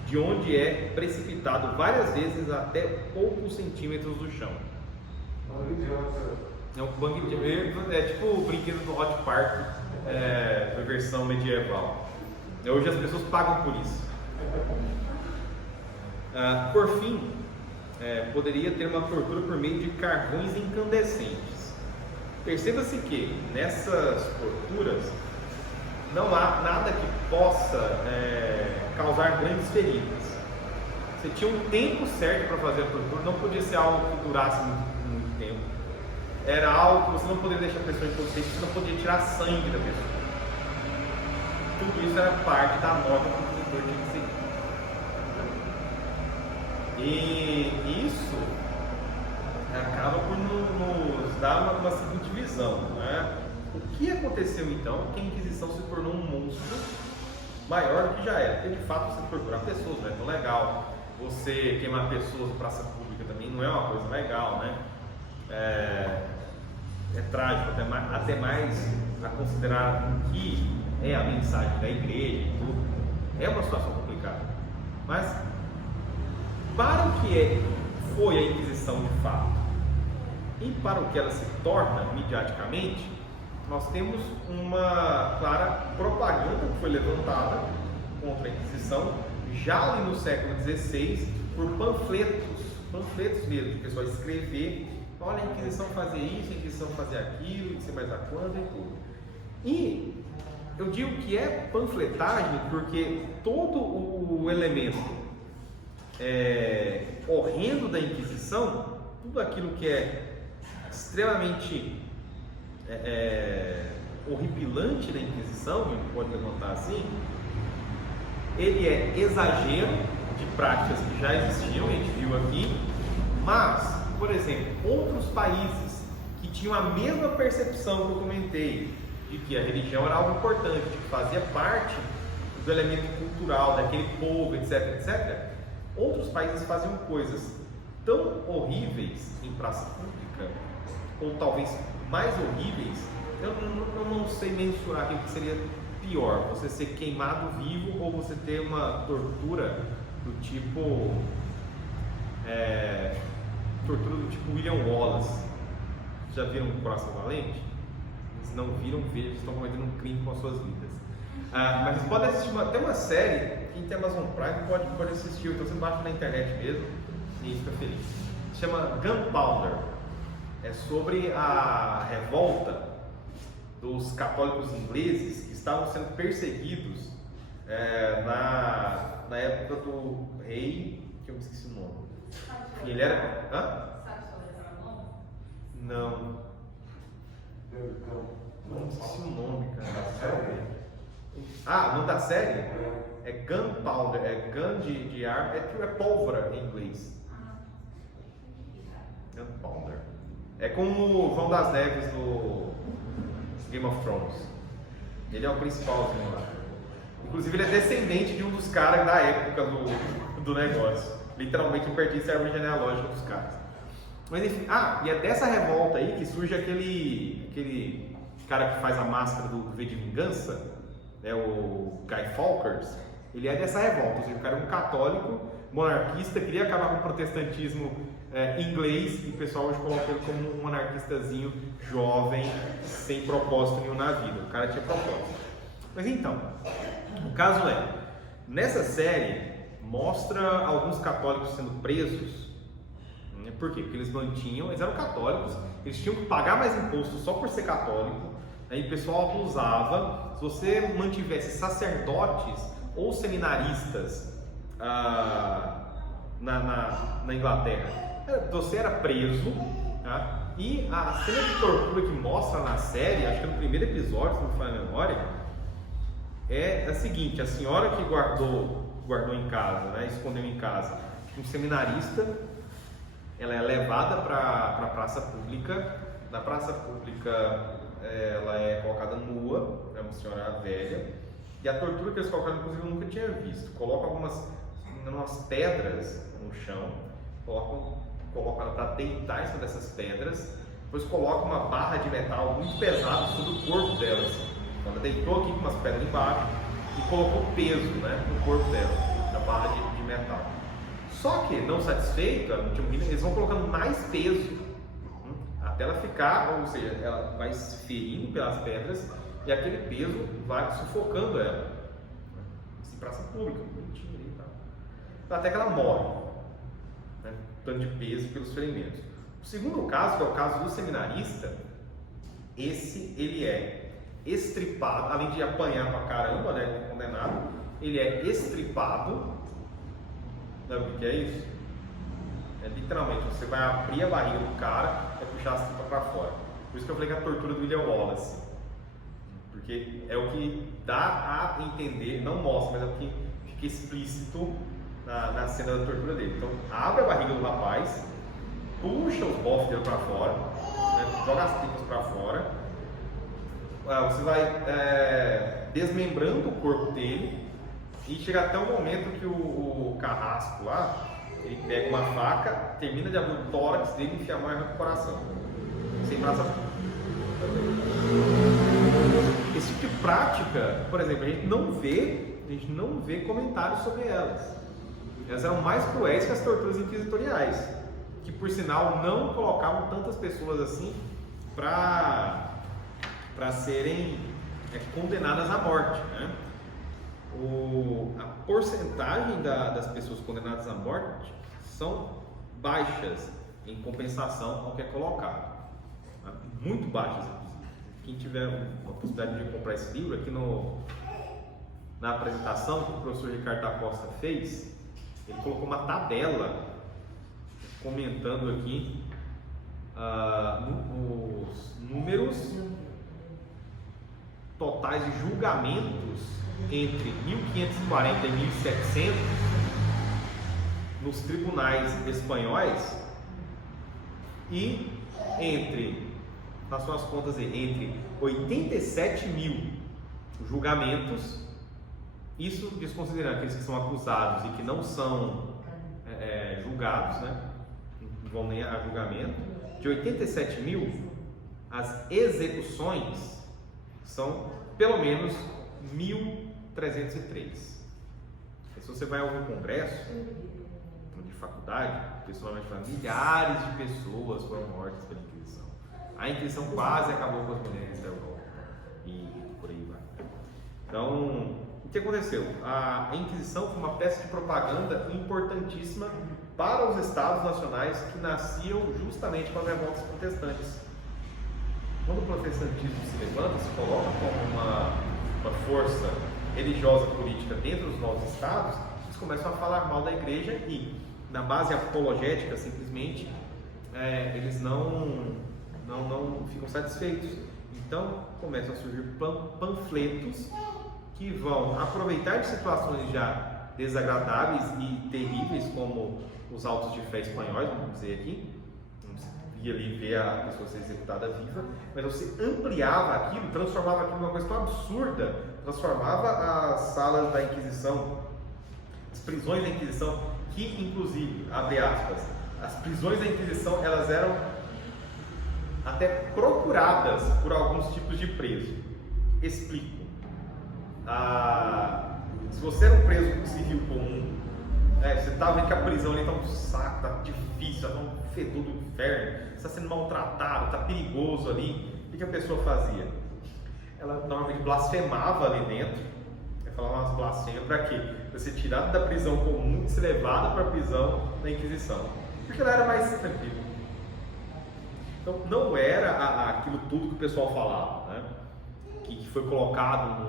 de onde é precipitado várias vezes até poucos centímetros do chão. É um bang jump, é tipo o brinquedo do Hot Park, a versão medieval. Hoje as pessoas pagam por isso. Por fim, poderia ter uma tortura por meio de carvões incandescentes. Perceba-se que nessas torturas não há nada que possa causar grandes feridas. Você tinha um tempo certo para fazer a tortura, não podia ser algo que durasse muito tempo. Era algo que você não poderia deixar a pessoa inconsciente, você não podia tirar sangue da pessoa. Tudo isso era parte da norma que o inquisitor tinha que seguir. E isso acaba por nos dar uma seguinte visão, né? O que aconteceu então que a Inquisição se tornou um monstro maior do que já era? Porque de fato você torturar pessoas não é tão legal, você queimar pessoas em praça pública também não é uma coisa legal, né? É trágico, até mais a considerar o que é a mensagem da igreja e tudo. É uma situação complicada. Mas para o que foi a Inquisição de fato e para o que ela se torna midiaticamente, nós temos uma clara propaganda que foi levantada contra a Inquisição já ali no século XVI por panfletos mesmo, de pessoas escrever, olha, a Inquisição fazia isso, a Inquisição fazia aquilo, não sei mais a quando e tudo. E eu digo que é panfletagem porque todo o elemento horrendo da Inquisição, tudo aquilo que é extremamente horripilante da Inquisição, a gente pode levantar assim, ele é exagero de práticas que já existiam, a gente viu aqui, mas, por exemplo, outros países que tinham a mesma percepção que eu comentei, de que a religião era algo importante, de que fazia parte do elemento cultural daquele povo, etc, etc, outros países faziam coisas tão horríveis em praça pública, ou talvez mais horríveis, eu não sei mensurar o que seria pior, você ser queimado vivo ou você ter uma tortura do tipo William Wallace. Já viram o Coração Valente? Se não viram, vejam, estão cometendo um crime com as suas vidas. Mas vocês podem assistir até uma série, quem tem Amazon Prime pode assistir, então você baixa na internet mesmo e fica feliz. Se chama Gunpowder. é sobre a revolta dos católicos ingleses que estavam sendo perseguidos na época do rei, que eu me esqueci o nome. Ele era... Hã? Não. Não esqueci o nome, cara. O nome da série é Gunpowder, é gun de arma, é pólvora em inglês. Gunpowder. É como o João das Neves do Game of Thrones. Ele é o principalzinho lá. Inclusive ele é descendente de um dos caras da época do negócio. Literalmente pertence à árvore genealógica dos caras. Mas enfim, e é dessa revolta aí que surge aquele cara que faz a máscara do V de Vingança, né, o Guy Fawkes. Ele é dessa revolta, ou seja, o cara é um católico, monarquista, queria acabar com o protestantismo inglês, e o pessoal hoje coloca ele como um monarquistazinho jovem, sem propósito nenhum na vida. O cara tinha propósito. Mas então, o caso nessa série mostra alguns católicos sendo presos. Por quê? Porque eles eram católicos, eles tinham que pagar mais imposto só por ser católico, aí o pessoal abusava. Se você mantivesse sacerdotes ou seminaristas na Inglaterra, você era preso, tá? E a cena de tortura que mostra na série, acho que no primeiro episódio, se não me falha a memória, é a seguinte: a senhora que guardou em casa, né, escondeu em casa um seminarista, ela é levada para a praça pública. Na praça pública ela é colocada nua, é uma senhora velha, e a tortura que eles colocaram, inclusive, eu nunca tinha visto. Colocam umas pedras no chão, colocam ela para deitar em cima dessas pedras, depois colocam uma barra de metal muito pesada sobre o corpo dela, assim. Então, ela deitou aqui com umas pedras embaixo e colocou peso, né, no corpo dela, na barra de metal. Só que, não satisfeita, eles vão colocando mais peso até ela ficar, ou seja, ela vai se ferindo pelas pedras e aquele peso vai sufocando ela. Assim, praça pública, bonitinho ali, tá? Até que ela morre, né? Tanto de peso pelos ferimentos. O segundo caso, que é o caso do seminarista, ele é estripado, além de apanhar pra caramba, né, condenado, ele é estripado. Sabe o que é isso? É literalmente, você vai abrir a barriga do cara e puxar a tripa para fora. Por isso que eu falei que a tortura do William Wallace, porque é o que dá a entender, não mostra, mas é o que fica explícito na cena da tortura dele. Então, abre a barriga do rapaz, puxa os bofs dele para fora, né, joga as tripas para fora, você vai desmembrando o corpo dele e chega até o momento que o carrasco lá, ele pega uma faca, termina de abrir o tórax dele e enfia a mão e arranca o coração. Sem braço. Esse tipo de prática, por exemplo, a gente não vê comentários sobre elas. Elas eram mais cruéis que as torturas inquisitoriais, que por sinal não colocavam tantas pessoas assim para serem condenadas à morte, né? A porcentagem das pessoas condenadas à morte são baixas em compensação ao que é colocado, né? Muito baixas, inclusive. Quem tiver a possibilidade de comprar esse livro, aqui na apresentação que o professor Ricardo da Costa fez, ele colocou uma tabela comentando aqui os números totais de julgamentos entre 1540 e 1700 nos tribunais espanhóis, e façam as contas aí, entre 87 mil julgamentos, isso desconsiderando aqueles que são acusados e que não são julgados, né? Não vão nem a julgamento. De 87 mil, as execuções são pelo menos 1.303. Se você vai a algum congresso de faculdade, pessoalmente fala, milhares de pessoas foram mortas pela Inquisição. A Inquisição quase acabou com as mulheres da Europa e por aí vai. Então, o que aconteceu? A Inquisição foi uma peça de propaganda importantíssima para os estados nacionais que nasciam justamente com as revoltas protestantes. Quando o protestantismo se levanta, se coloca como uma força religiosa política dentro dos novos estados, eles começam a falar mal da igreja e, na base apologética, simplesmente, eles não ficam satisfeitos. Então, começam a surgir panfletos que vão aproveitar de situações já desagradáveis e terríveis, como os autos de fé espanhóis, vamos dizer aqui. Ia ali ver a pessoa ser executada viva, mas você ampliava aquilo, transformava aquilo numa coisa tão absurda, transformava as salas da Inquisição, as prisões da Inquisição, que inclusive, abre aspas, as prisões da Inquisição, elas eram até procuradas por alguns tipos de preso. Explico. Se você era um preso civil comum, você estava vendo que a prisão ali está um saco, está difícil, está um fedor do inferno, está sendo maltratado, está perigoso ali. O que a pessoa fazia? Ela normalmente blasfemava ali dentro, falava umas blasfêmias para quê? Para ser tirado da prisão comum e ser levado para a prisão da Inquisição, porque ela era mais tranquila. Então não era aquilo tudo que o pessoal falava, né? que foi colocado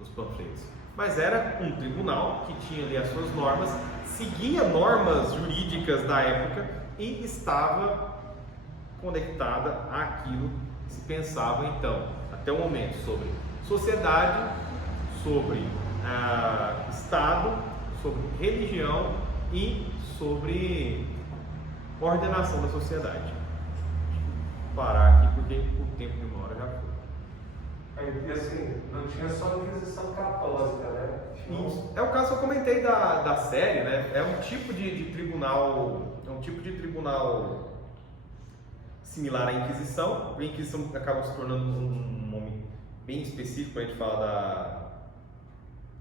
nos panfletos. Mas era um tribunal que tinha ali as suas normas, seguia normas jurídicas da época e estava conectada àquilo que se pensava então, até o momento, sobre sociedade, sobre Estado, sobre religião e sobre ordenação da sociedade. Vou parar aqui porque o tempo de uma hora já foi. E assim, não tinha só a Inquisição Católica, né? Isso. É o caso que eu comentei da série, né? É um tipo de tribunal, similar à Inquisição. A Inquisição acaba se tornando um nome bem específico para a gente falar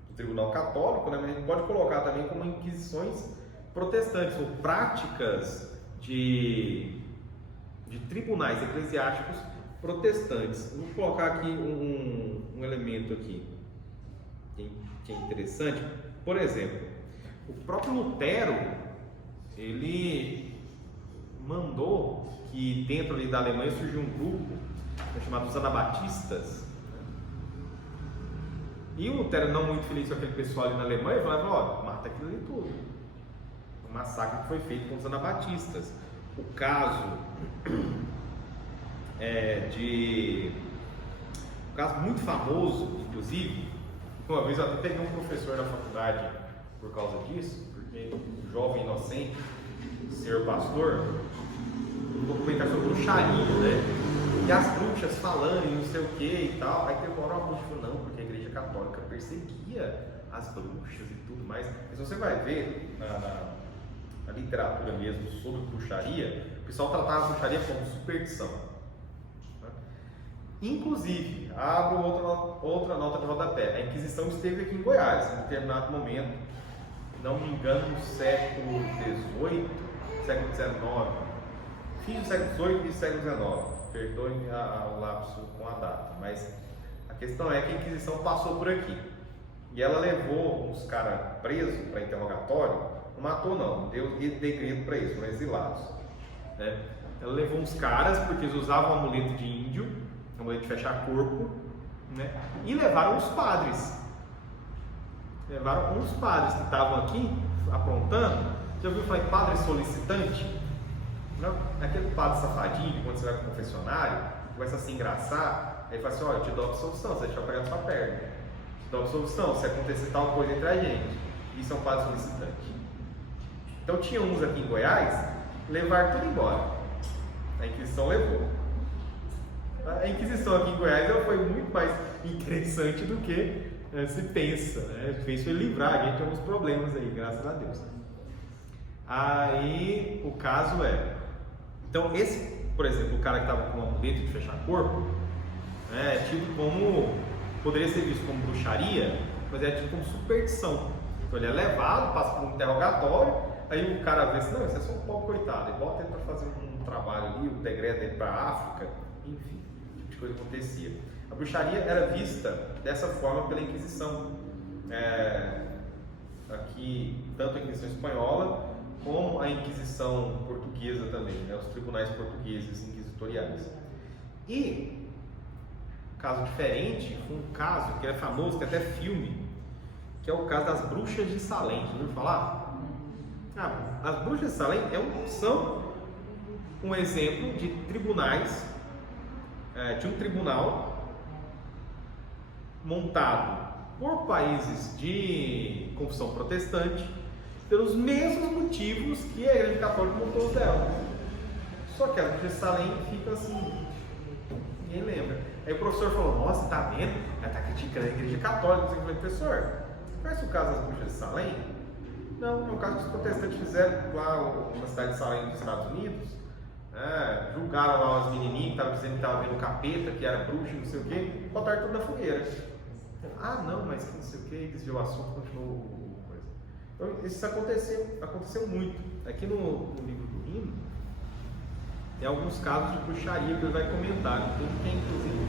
do Tribunal Católico, né? Mas a gente pode colocar também como inquisições protestantes, ou práticas de tribunais eclesiásticos protestantes. Vou colocar aqui um elemento aqui que é interessante. Por exemplo, o próprio Lutero, ele mandou que dentro ali da Alemanha surgiu um grupo chamado os Anabatistas. E o Lutero, não muito feliz com aquele pessoal ali na Alemanha, falava: mata aquilo ali tudo. O massacre que foi feito com os Anabatistas. O caso um caso muito famoso, inclusive, uma vez eu até peguei um professor na faculdade por causa disso, porque um jovem inocente, ser pastor, um documentário sobre bruxaria, né? E as bruxas falando e não sei o que e tal. Aí teve uma bruxa falou: não, porque a igreja católica perseguia as bruxas e tudo mais. Mas você vai ver na literatura mesmo sobre bruxaria, o pessoal tratava a bruxaria como superstição. Inclusive, abro outra nota de rodapé. A Inquisição esteve aqui em Goiás, em determinado momento, não me engano, no século XVIII, século XIX, fim do século XVIII e século XIX. Perdoem o lapso com a data, mas a questão é que a Inquisição passou por aqui e ela levou uns caras presos para interrogatório. Não matou, não deu degredo para isso, foram exilados, né? Ela levou uns caras porque eles usavam amuleto de índio, amuleto de fechar corpo, né? E levaram os padres. Levaram uns padres que estavam aqui aprontando. Já ouviu falar em padre solicitante? Não? Aquele padre safadinho, quando você vai para o confessionário, começa a se engraçar, aí fala assim: olha, eu te dou a absolvição, você deixa eu pegar na sua perna. Te dou a absolvição, se acontecer tal coisa entre a gente. Isso é um padre solicitante. Então tinha uns aqui em Goiás, levaram tudo embora. A Inquisição levou. A Inquisição aqui em Goiás ela foi muito mais interessante do que se pensa, né? Fez foi livrar a gente de alguns problemas aí, graças a Deus. Aí o caso então esse, por exemplo, o cara que estava com um amuleto de fechar corpo, é tido como, poderia ser visto como bruxaria, mas é tido como superstição. Então ele é levado, passa por um interrogatório, aí o cara vê assim: não, isso é só um pobre coitado, e bota ele para fazer um trabalho ali, o degré dele para a África, enfim. Coisa acontecia. A bruxaria era vista dessa forma pela Inquisição, aqui tanto a Inquisição espanhola como a Inquisição portuguesa também, né? Os tribunais portugueses inquisitoriais. E caso diferente, foi um caso que é famoso, tem até filme, que é o caso das bruxas de Salem. Você ouviu falar? As bruxas de Salem são um exemplo de tribunais, de um tribunal montado por países de confissão protestante, pelos mesmos motivos que a Igreja Católica montou os dela. Só que a bruxa de Salem fica assim, ninguém lembra. Aí o professor falou, nossa, tá vendo? Ela tá criticando a Igreja Católica. Eu falei, professor, conhece o caso das bruxas de Salem? Não, é um caso que os protestantes fizeram lá na cidade de Salem, nos Estados Unidos. Julgaram lá umas menininhas que estavam dizendo que estavam vendo capeta, que era bruxa, não sei o quê, botaram tudo na fogueira. Não, mas não sei o quê, desviou o assunto, continuou coisa. Então, isso aconteceu muito. Aqui no livro do Hino, tem alguns casos de bruxaria que ele vai comentar, que é inclusive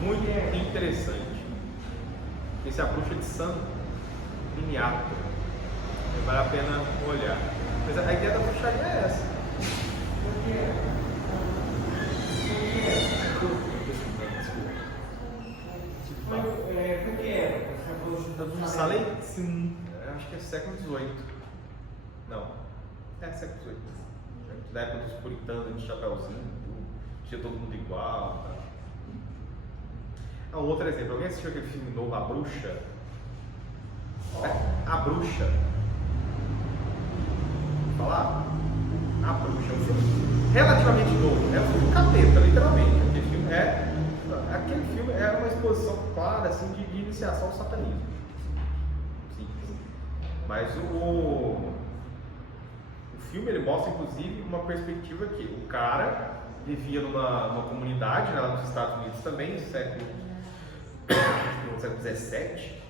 muito interessante. Esse é a bruxa de San Miniato. Vale a pena olhar. Mas a ideia da bruxaria é essa. O que é? Da bruxa de Salem? Sim. Acho que é século XVIII. Não. É século XVIII. Da época dos puritanos, de chapéuzinho, tinha todo mundo igual. Tá? Um outro exemplo. Alguém assistiu aquele filme novo, A Bruxa? A Bruxa. Falar? A Bruxa é um filme relativamente novo. É um filme capeta, literalmente. Aquele filme era uma exposição clara assim, de iniciação ao satanismo. Simples. Mas o filme ele mostra inclusive uma perspectiva que o cara vivia numa comunidade, né, lá nos Estados Unidos também, no século XVII,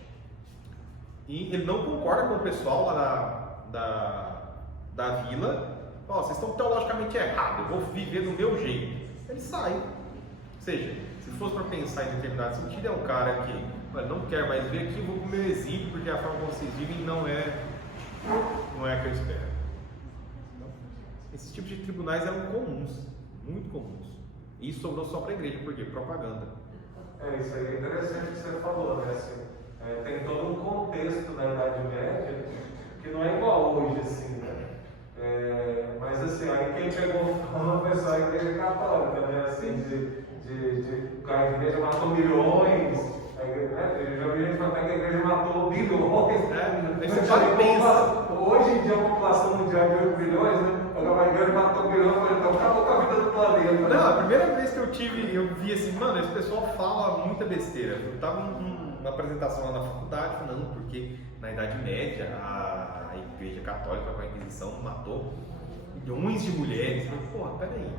e ele não concorda com o pessoal lá da vila. Vocês estão teologicamente errados, eu vou viver do meu jeito. Ele sai. Ou seja, se fosse para pensar em determinado sentido, é um cara que não quer mais ver aqui, vou comer o exílio, porque a forma como vocês vivem não é a que eu espero. Então, esses tipos de tribunais eram comuns, muito comuns. E isso sobrou só para a igreja, por quê? Propaganda. Isso aí é interessante o que você falou, né? Assim, tem todo um contexto da Idade Média que não é igual hoje, assim, né? Mas assim, aí quem pegou fama foi só a Igreja Católica, né? Assim, a igreja matou milhões, eu já vi gente falar que a igreja matou bilhões. Hoje em dia a população mundial é de 8 bilhões, né? A igreja matou bilhões, então acabou com a vida do planeta. Não, a primeira vez que eu vi assim, mano, esse pessoal fala muita besteira. Eu tava numa apresentação lá na faculdade, falando porque na Idade Média a Igreja Católica com a Inquisição matou milhões de mulheres. Eu falei, porra, peraí.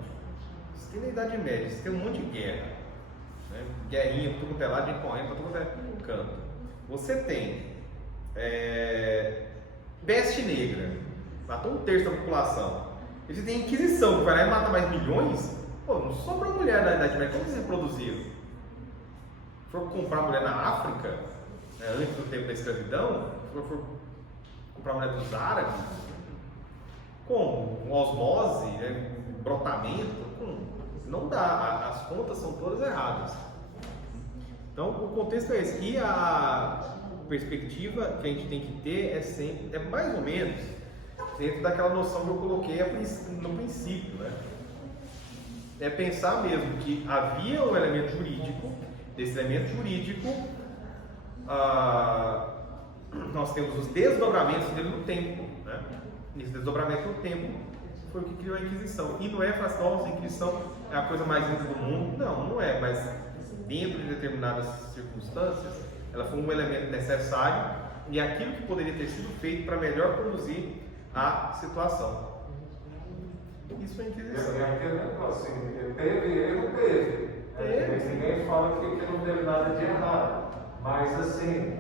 Isso tem na Idade Média, isso tem um monte de guerra, né? Guerrinha, tudo quanto é lado, de correndo, tudo quanto é canto. Você tem peste negra, matou 1/3 da população. E você tem Inquisição, que vai lá e mata mais milhões. Pô, não sobrou mulher na Idade Média, como eles reproduziram? Se for comprar mulher na África, antes do tempo da escravidão, se for comprar mulher dos árabes, como? Com osmose, brotamento, não dá, as contas são todas erradas. Então o contexto é esse. E a perspectiva que a gente tem que ter é mais ou menos dentro daquela noção que eu coloquei no princípio, né? É pensar mesmo que havia um elemento jurídico, desse elemento jurídico nós temos os desdobramentos dele no tempo, né? Esse desdobramento no tempo foi o que criou a Inquisição. E não é falar assim, nossa, a Inquisição é a coisa mais linda do mundo. Não é, mas dentro de determinadas circunstâncias, ela foi um elemento necessário e aquilo que poderia ter sido feito para melhor conduzir a situação. Isso é Inquisição. É aquele negócio assim, teve, não teve. Ninguém fala que não teve nada de errado. Mas assim,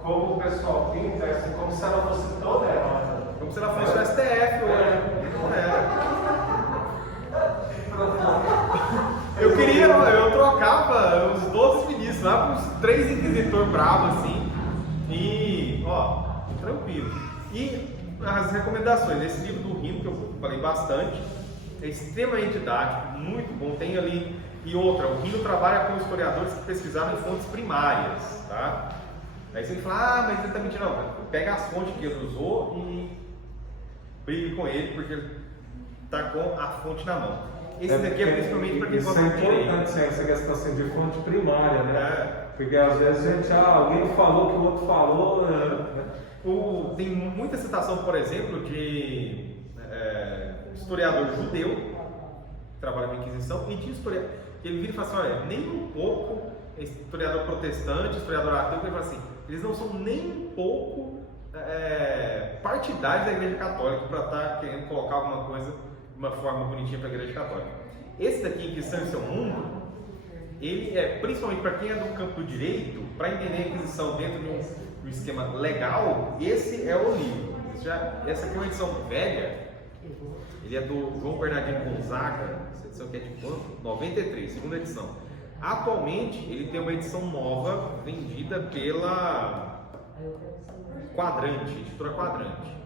como o pessoal pinta, é assim, como se ela fosse toda errada. Como se ela fosse o STF hoje. Não era. Eu trocava os 12 ministros lá para os 3 inquisitores bravos assim. E, tranquilo. E as recomendações desse livro do Rino, que eu falei bastante, é extremamente didático, muito bom, tem ali, e outra, o Rino trabalha com historiadores que pesquisaram em fontes primárias, tá? Aí você fala, mas ele tá mentindo, não, pega as fontes que ele usou e brigue com ele, porque ele tá com a fonte na mão. Esse daqui é principalmente para quem gosta de direito. Isso é importante, essa questão assim, de fonte primária, né? Porque às vezes a gente, alguém falou que o outro falou, né? Tem muita citação, por exemplo, de historiador judeu que trabalha na Inquisição e de historiador. Ele vira e fala assim, olha, nem um pouco historiador protestante, historiador ateu, ele fala assim, eles não são nem um pouco partidários da Igreja Católica para estar querendo colocar alguma coisa de uma forma bonitinha para a Igreja Católica. Esse daqui, Inquisição e Seu Mundo, ele é principalmente para quem é do campo do direito, para entender a Inquisição dentro de um esquema legal, esse é o livro. Essa aqui é uma edição velha, ele é do João Bernardino Gonzaga, essa edição aqui é de quanto? 93, segunda edição. Atualmente ele tem uma edição nova vendida pela Quadrante, editora Quadrante.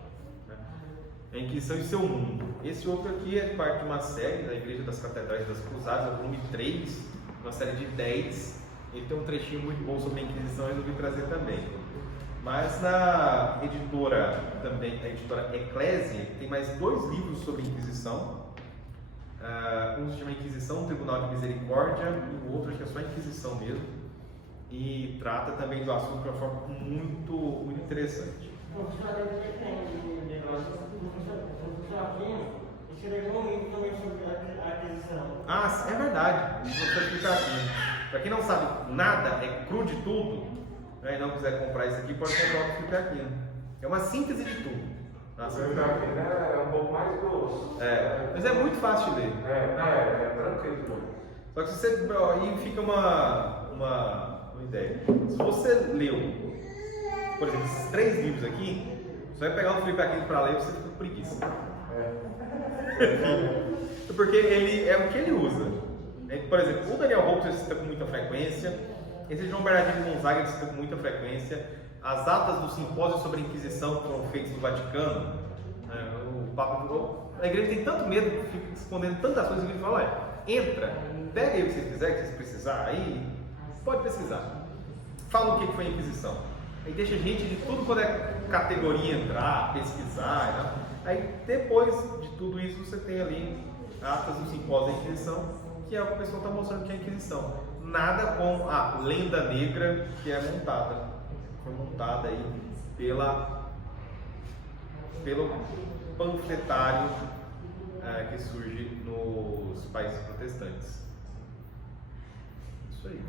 A Inquisição e Seu Mundo. Esse outro aqui é parte de uma série da Igreja das Catedrais das Cruzadas, é o volume 3, uma série de 10. Ele tem um trechinho muito bom sobre a Inquisição e resolvi trazer também. Mas na editora também, a editora Eclésia, tem mais 2 livros sobre a Inquisição. Um se chama Inquisição, Tribunal de Misericórdia, e o outro acho que é só Inquisição mesmo. E trata também do assunto de uma forma muito, muito interessante. Escreveu um livro também sobre a aquisição. Ah, é verdade. Vou explicar aqui. Para quem não sabe nada, é cru de tudo, né, e não quiser comprar isso aqui, pode comprar o Felipe Aquino. É uma síntese de tudo. O Felipe Aquino é um pouco mais grosso. Mas é muito fácil de ler. É tranquilo. Só que se você. Aí fica uma ideia. Se você leu, por exemplo, esses 3 livros aqui, você vai pegar o Felipe Aquino para ler e você fica com preguiça. Porque ele é o que ele usa. Por exemplo, o Daniel Holtz ele cita com muita frequência, esse João Bernardino Gonzaga ele cita com muita frequência, as atas do simpósio sobre a Inquisição que foram feitos no Vaticano, o Papa falou, a igreja tem tanto medo, fica escondendo tantas coisas que ele fala, olha, entra, pega aí o que vocês quiserem, que vocês precisarem, aí pode pesquisar. Fala o que foi a Inquisição. Aí deixa gente de tudo quando é categoria entrar, pesquisar, né? Aí depois de tudo isso você tem ali atas do simpósio da Inquisição, que é o que o pessoal está mostrando que é a Inquisição. Nada com a lenda negra que é montada. Foi montada aí pelo panfletário que surge nos países protestantes. Isso aí.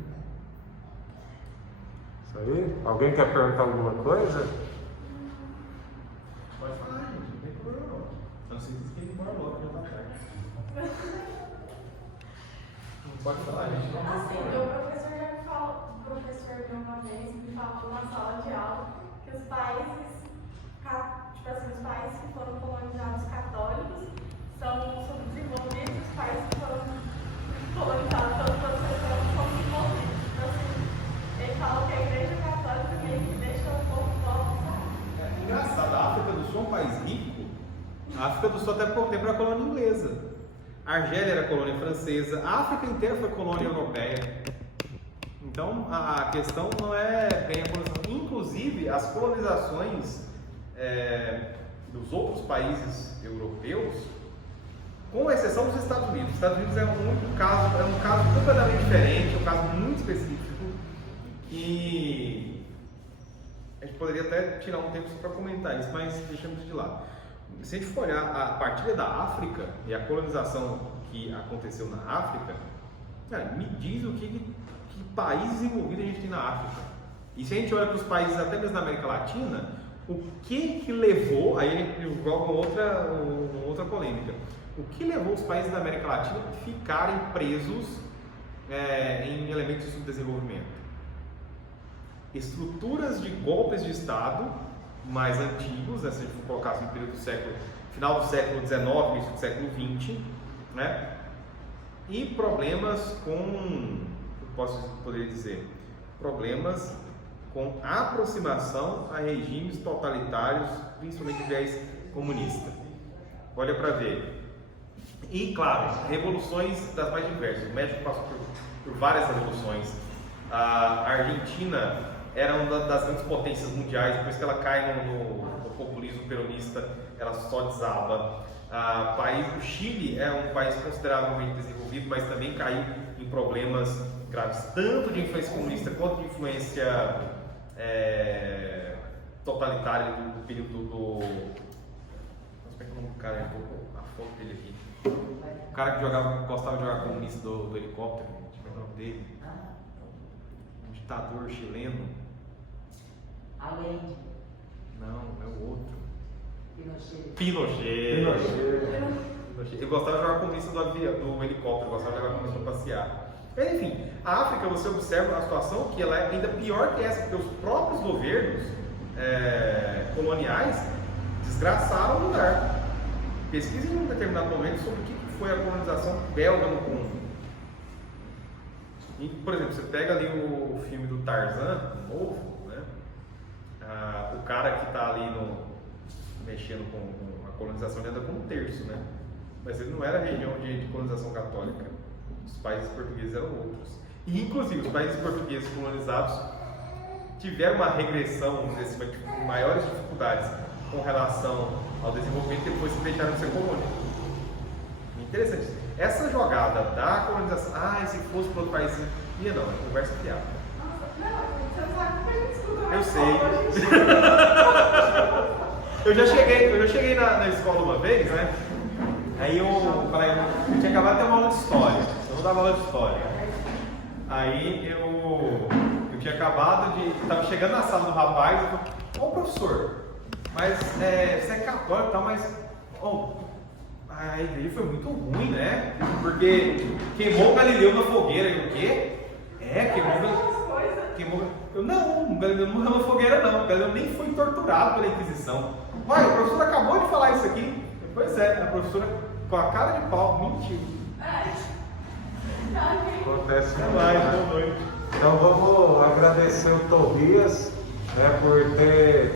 Isso aí? Alguém quer perguntar alguma coisa? Pode falar, gente, não tem problema não. A não ser que ele embora logo, já tá tarde. Não pode falar, gente. Assim, o professor já me falou, o professor de uma vez me falou na sala de aula que os países, tipo assim, os países que foram colonizados católicos são subdesenvolvidos, os países que foram colonizados pelos protestantes são desenvolvidos. Então, assim, ele falou que a Igreja Católica meio que deixa um pouco pobre, sabe? Engraçado, a África do Sul é um país rico. A África do Sul até pouco tempo era colônia inglesa. A Argélia era colônia francesa. A África inteira foi colônia europeia. Então a questão não é bem a colonização. Inclusive as colonizações dos outros países europeus, com exceção dos Estados Unidos. Os Estados Unidos é um caso completamente diferente, é um caso muito específico. E a gente poderia até tirar um tempo só para comentar isso, mas deixamos de lado. Se a gente for olhar a partilha da África e a colonização que aconteceu na África, cara, me diz o que países envolvidos a gente tem na África. E se a gente olha para os países até mesmo na América Latina, o que levou, aí a gente joga outra polêmica, o que levou os países da América Latina a ficarem presos em elementos de subdesenvolvimento? Estruturas de golpes de Estado mais antigos, se a gente for colocar assim, no período final do século XIX, início do século XX, né? E problemas com, poderia dizer, problemas com aproximação a regimes totalitários, principalmente de viés comunista. Olha para ver. E, claro, revoluções das mais diversas. O México passou por várias revoluções. A Argentina era uma das grandes potências mundiais. Depois que ela cai no populismo peronista, ela só desaba. O Chile é um país consideravelmente desenvolvido, mas também caiu em problemas graves, tanto de influência comunista quanto de influência totalitária do período do... Como é que é o nome do cara? Eu tô a foto dele aqui. O cara que gostava de jogar comunista do helicóptero, deixa eu ver o nome dele. Um ditador chileno. Allende. Não, é o outro. Pinochet. Eu gostava de jogar comunista do helicóptero, eu gostava de jogar comunista para passear. Mas, enfim, a África, você observa a situação que ela é ainda pior que essa, porque os próprios governos coloniais desgraçaram o lugar. Pesquisa em um determinado momento sobre o que foi a colonização belga no Congo. E, por exemplo, você pega ali o filme do Tarzan, novo, né? O cara que está ali mexendo com a colonização, ele anda com 1/3, né? Mas ele não era região de colonização católica. Os países portugueses eram outros. E, inclusive, os países portugueses colonizados tiveram uma regressão, vamos dizer assim, com maiores dificuldades com relação ao desenvolvimento depois que deixaram de ser colônia. Interessante. Essa jogada da colonização, se fosse para outro país, não, é conversa fiada. Não, você não sabe como a gente escuta. Eu sei. Eu já cheguei na escola uma vez, né? Aí eu tinha acabado de ter uma aula de história. Eu não dava aula de história. Aí eu tinha acabado de... Estava chegando na sala do rapaz e falei, ô professor, mas você é católico e tal, mas... a igreja foi muito ruim, né? Porque queimou Galileu na fogueira. E o quê? Queimou... o Galileu não morreu na fogueira, não. O Galileu nem foi torturado pela Inquisição. Olha, a professora acabou de falar isso aqui. Pois é, a professora com a cara de pau mentiu. Acontece Boa noite. Então vamos agradecer o Tobias, né, por ter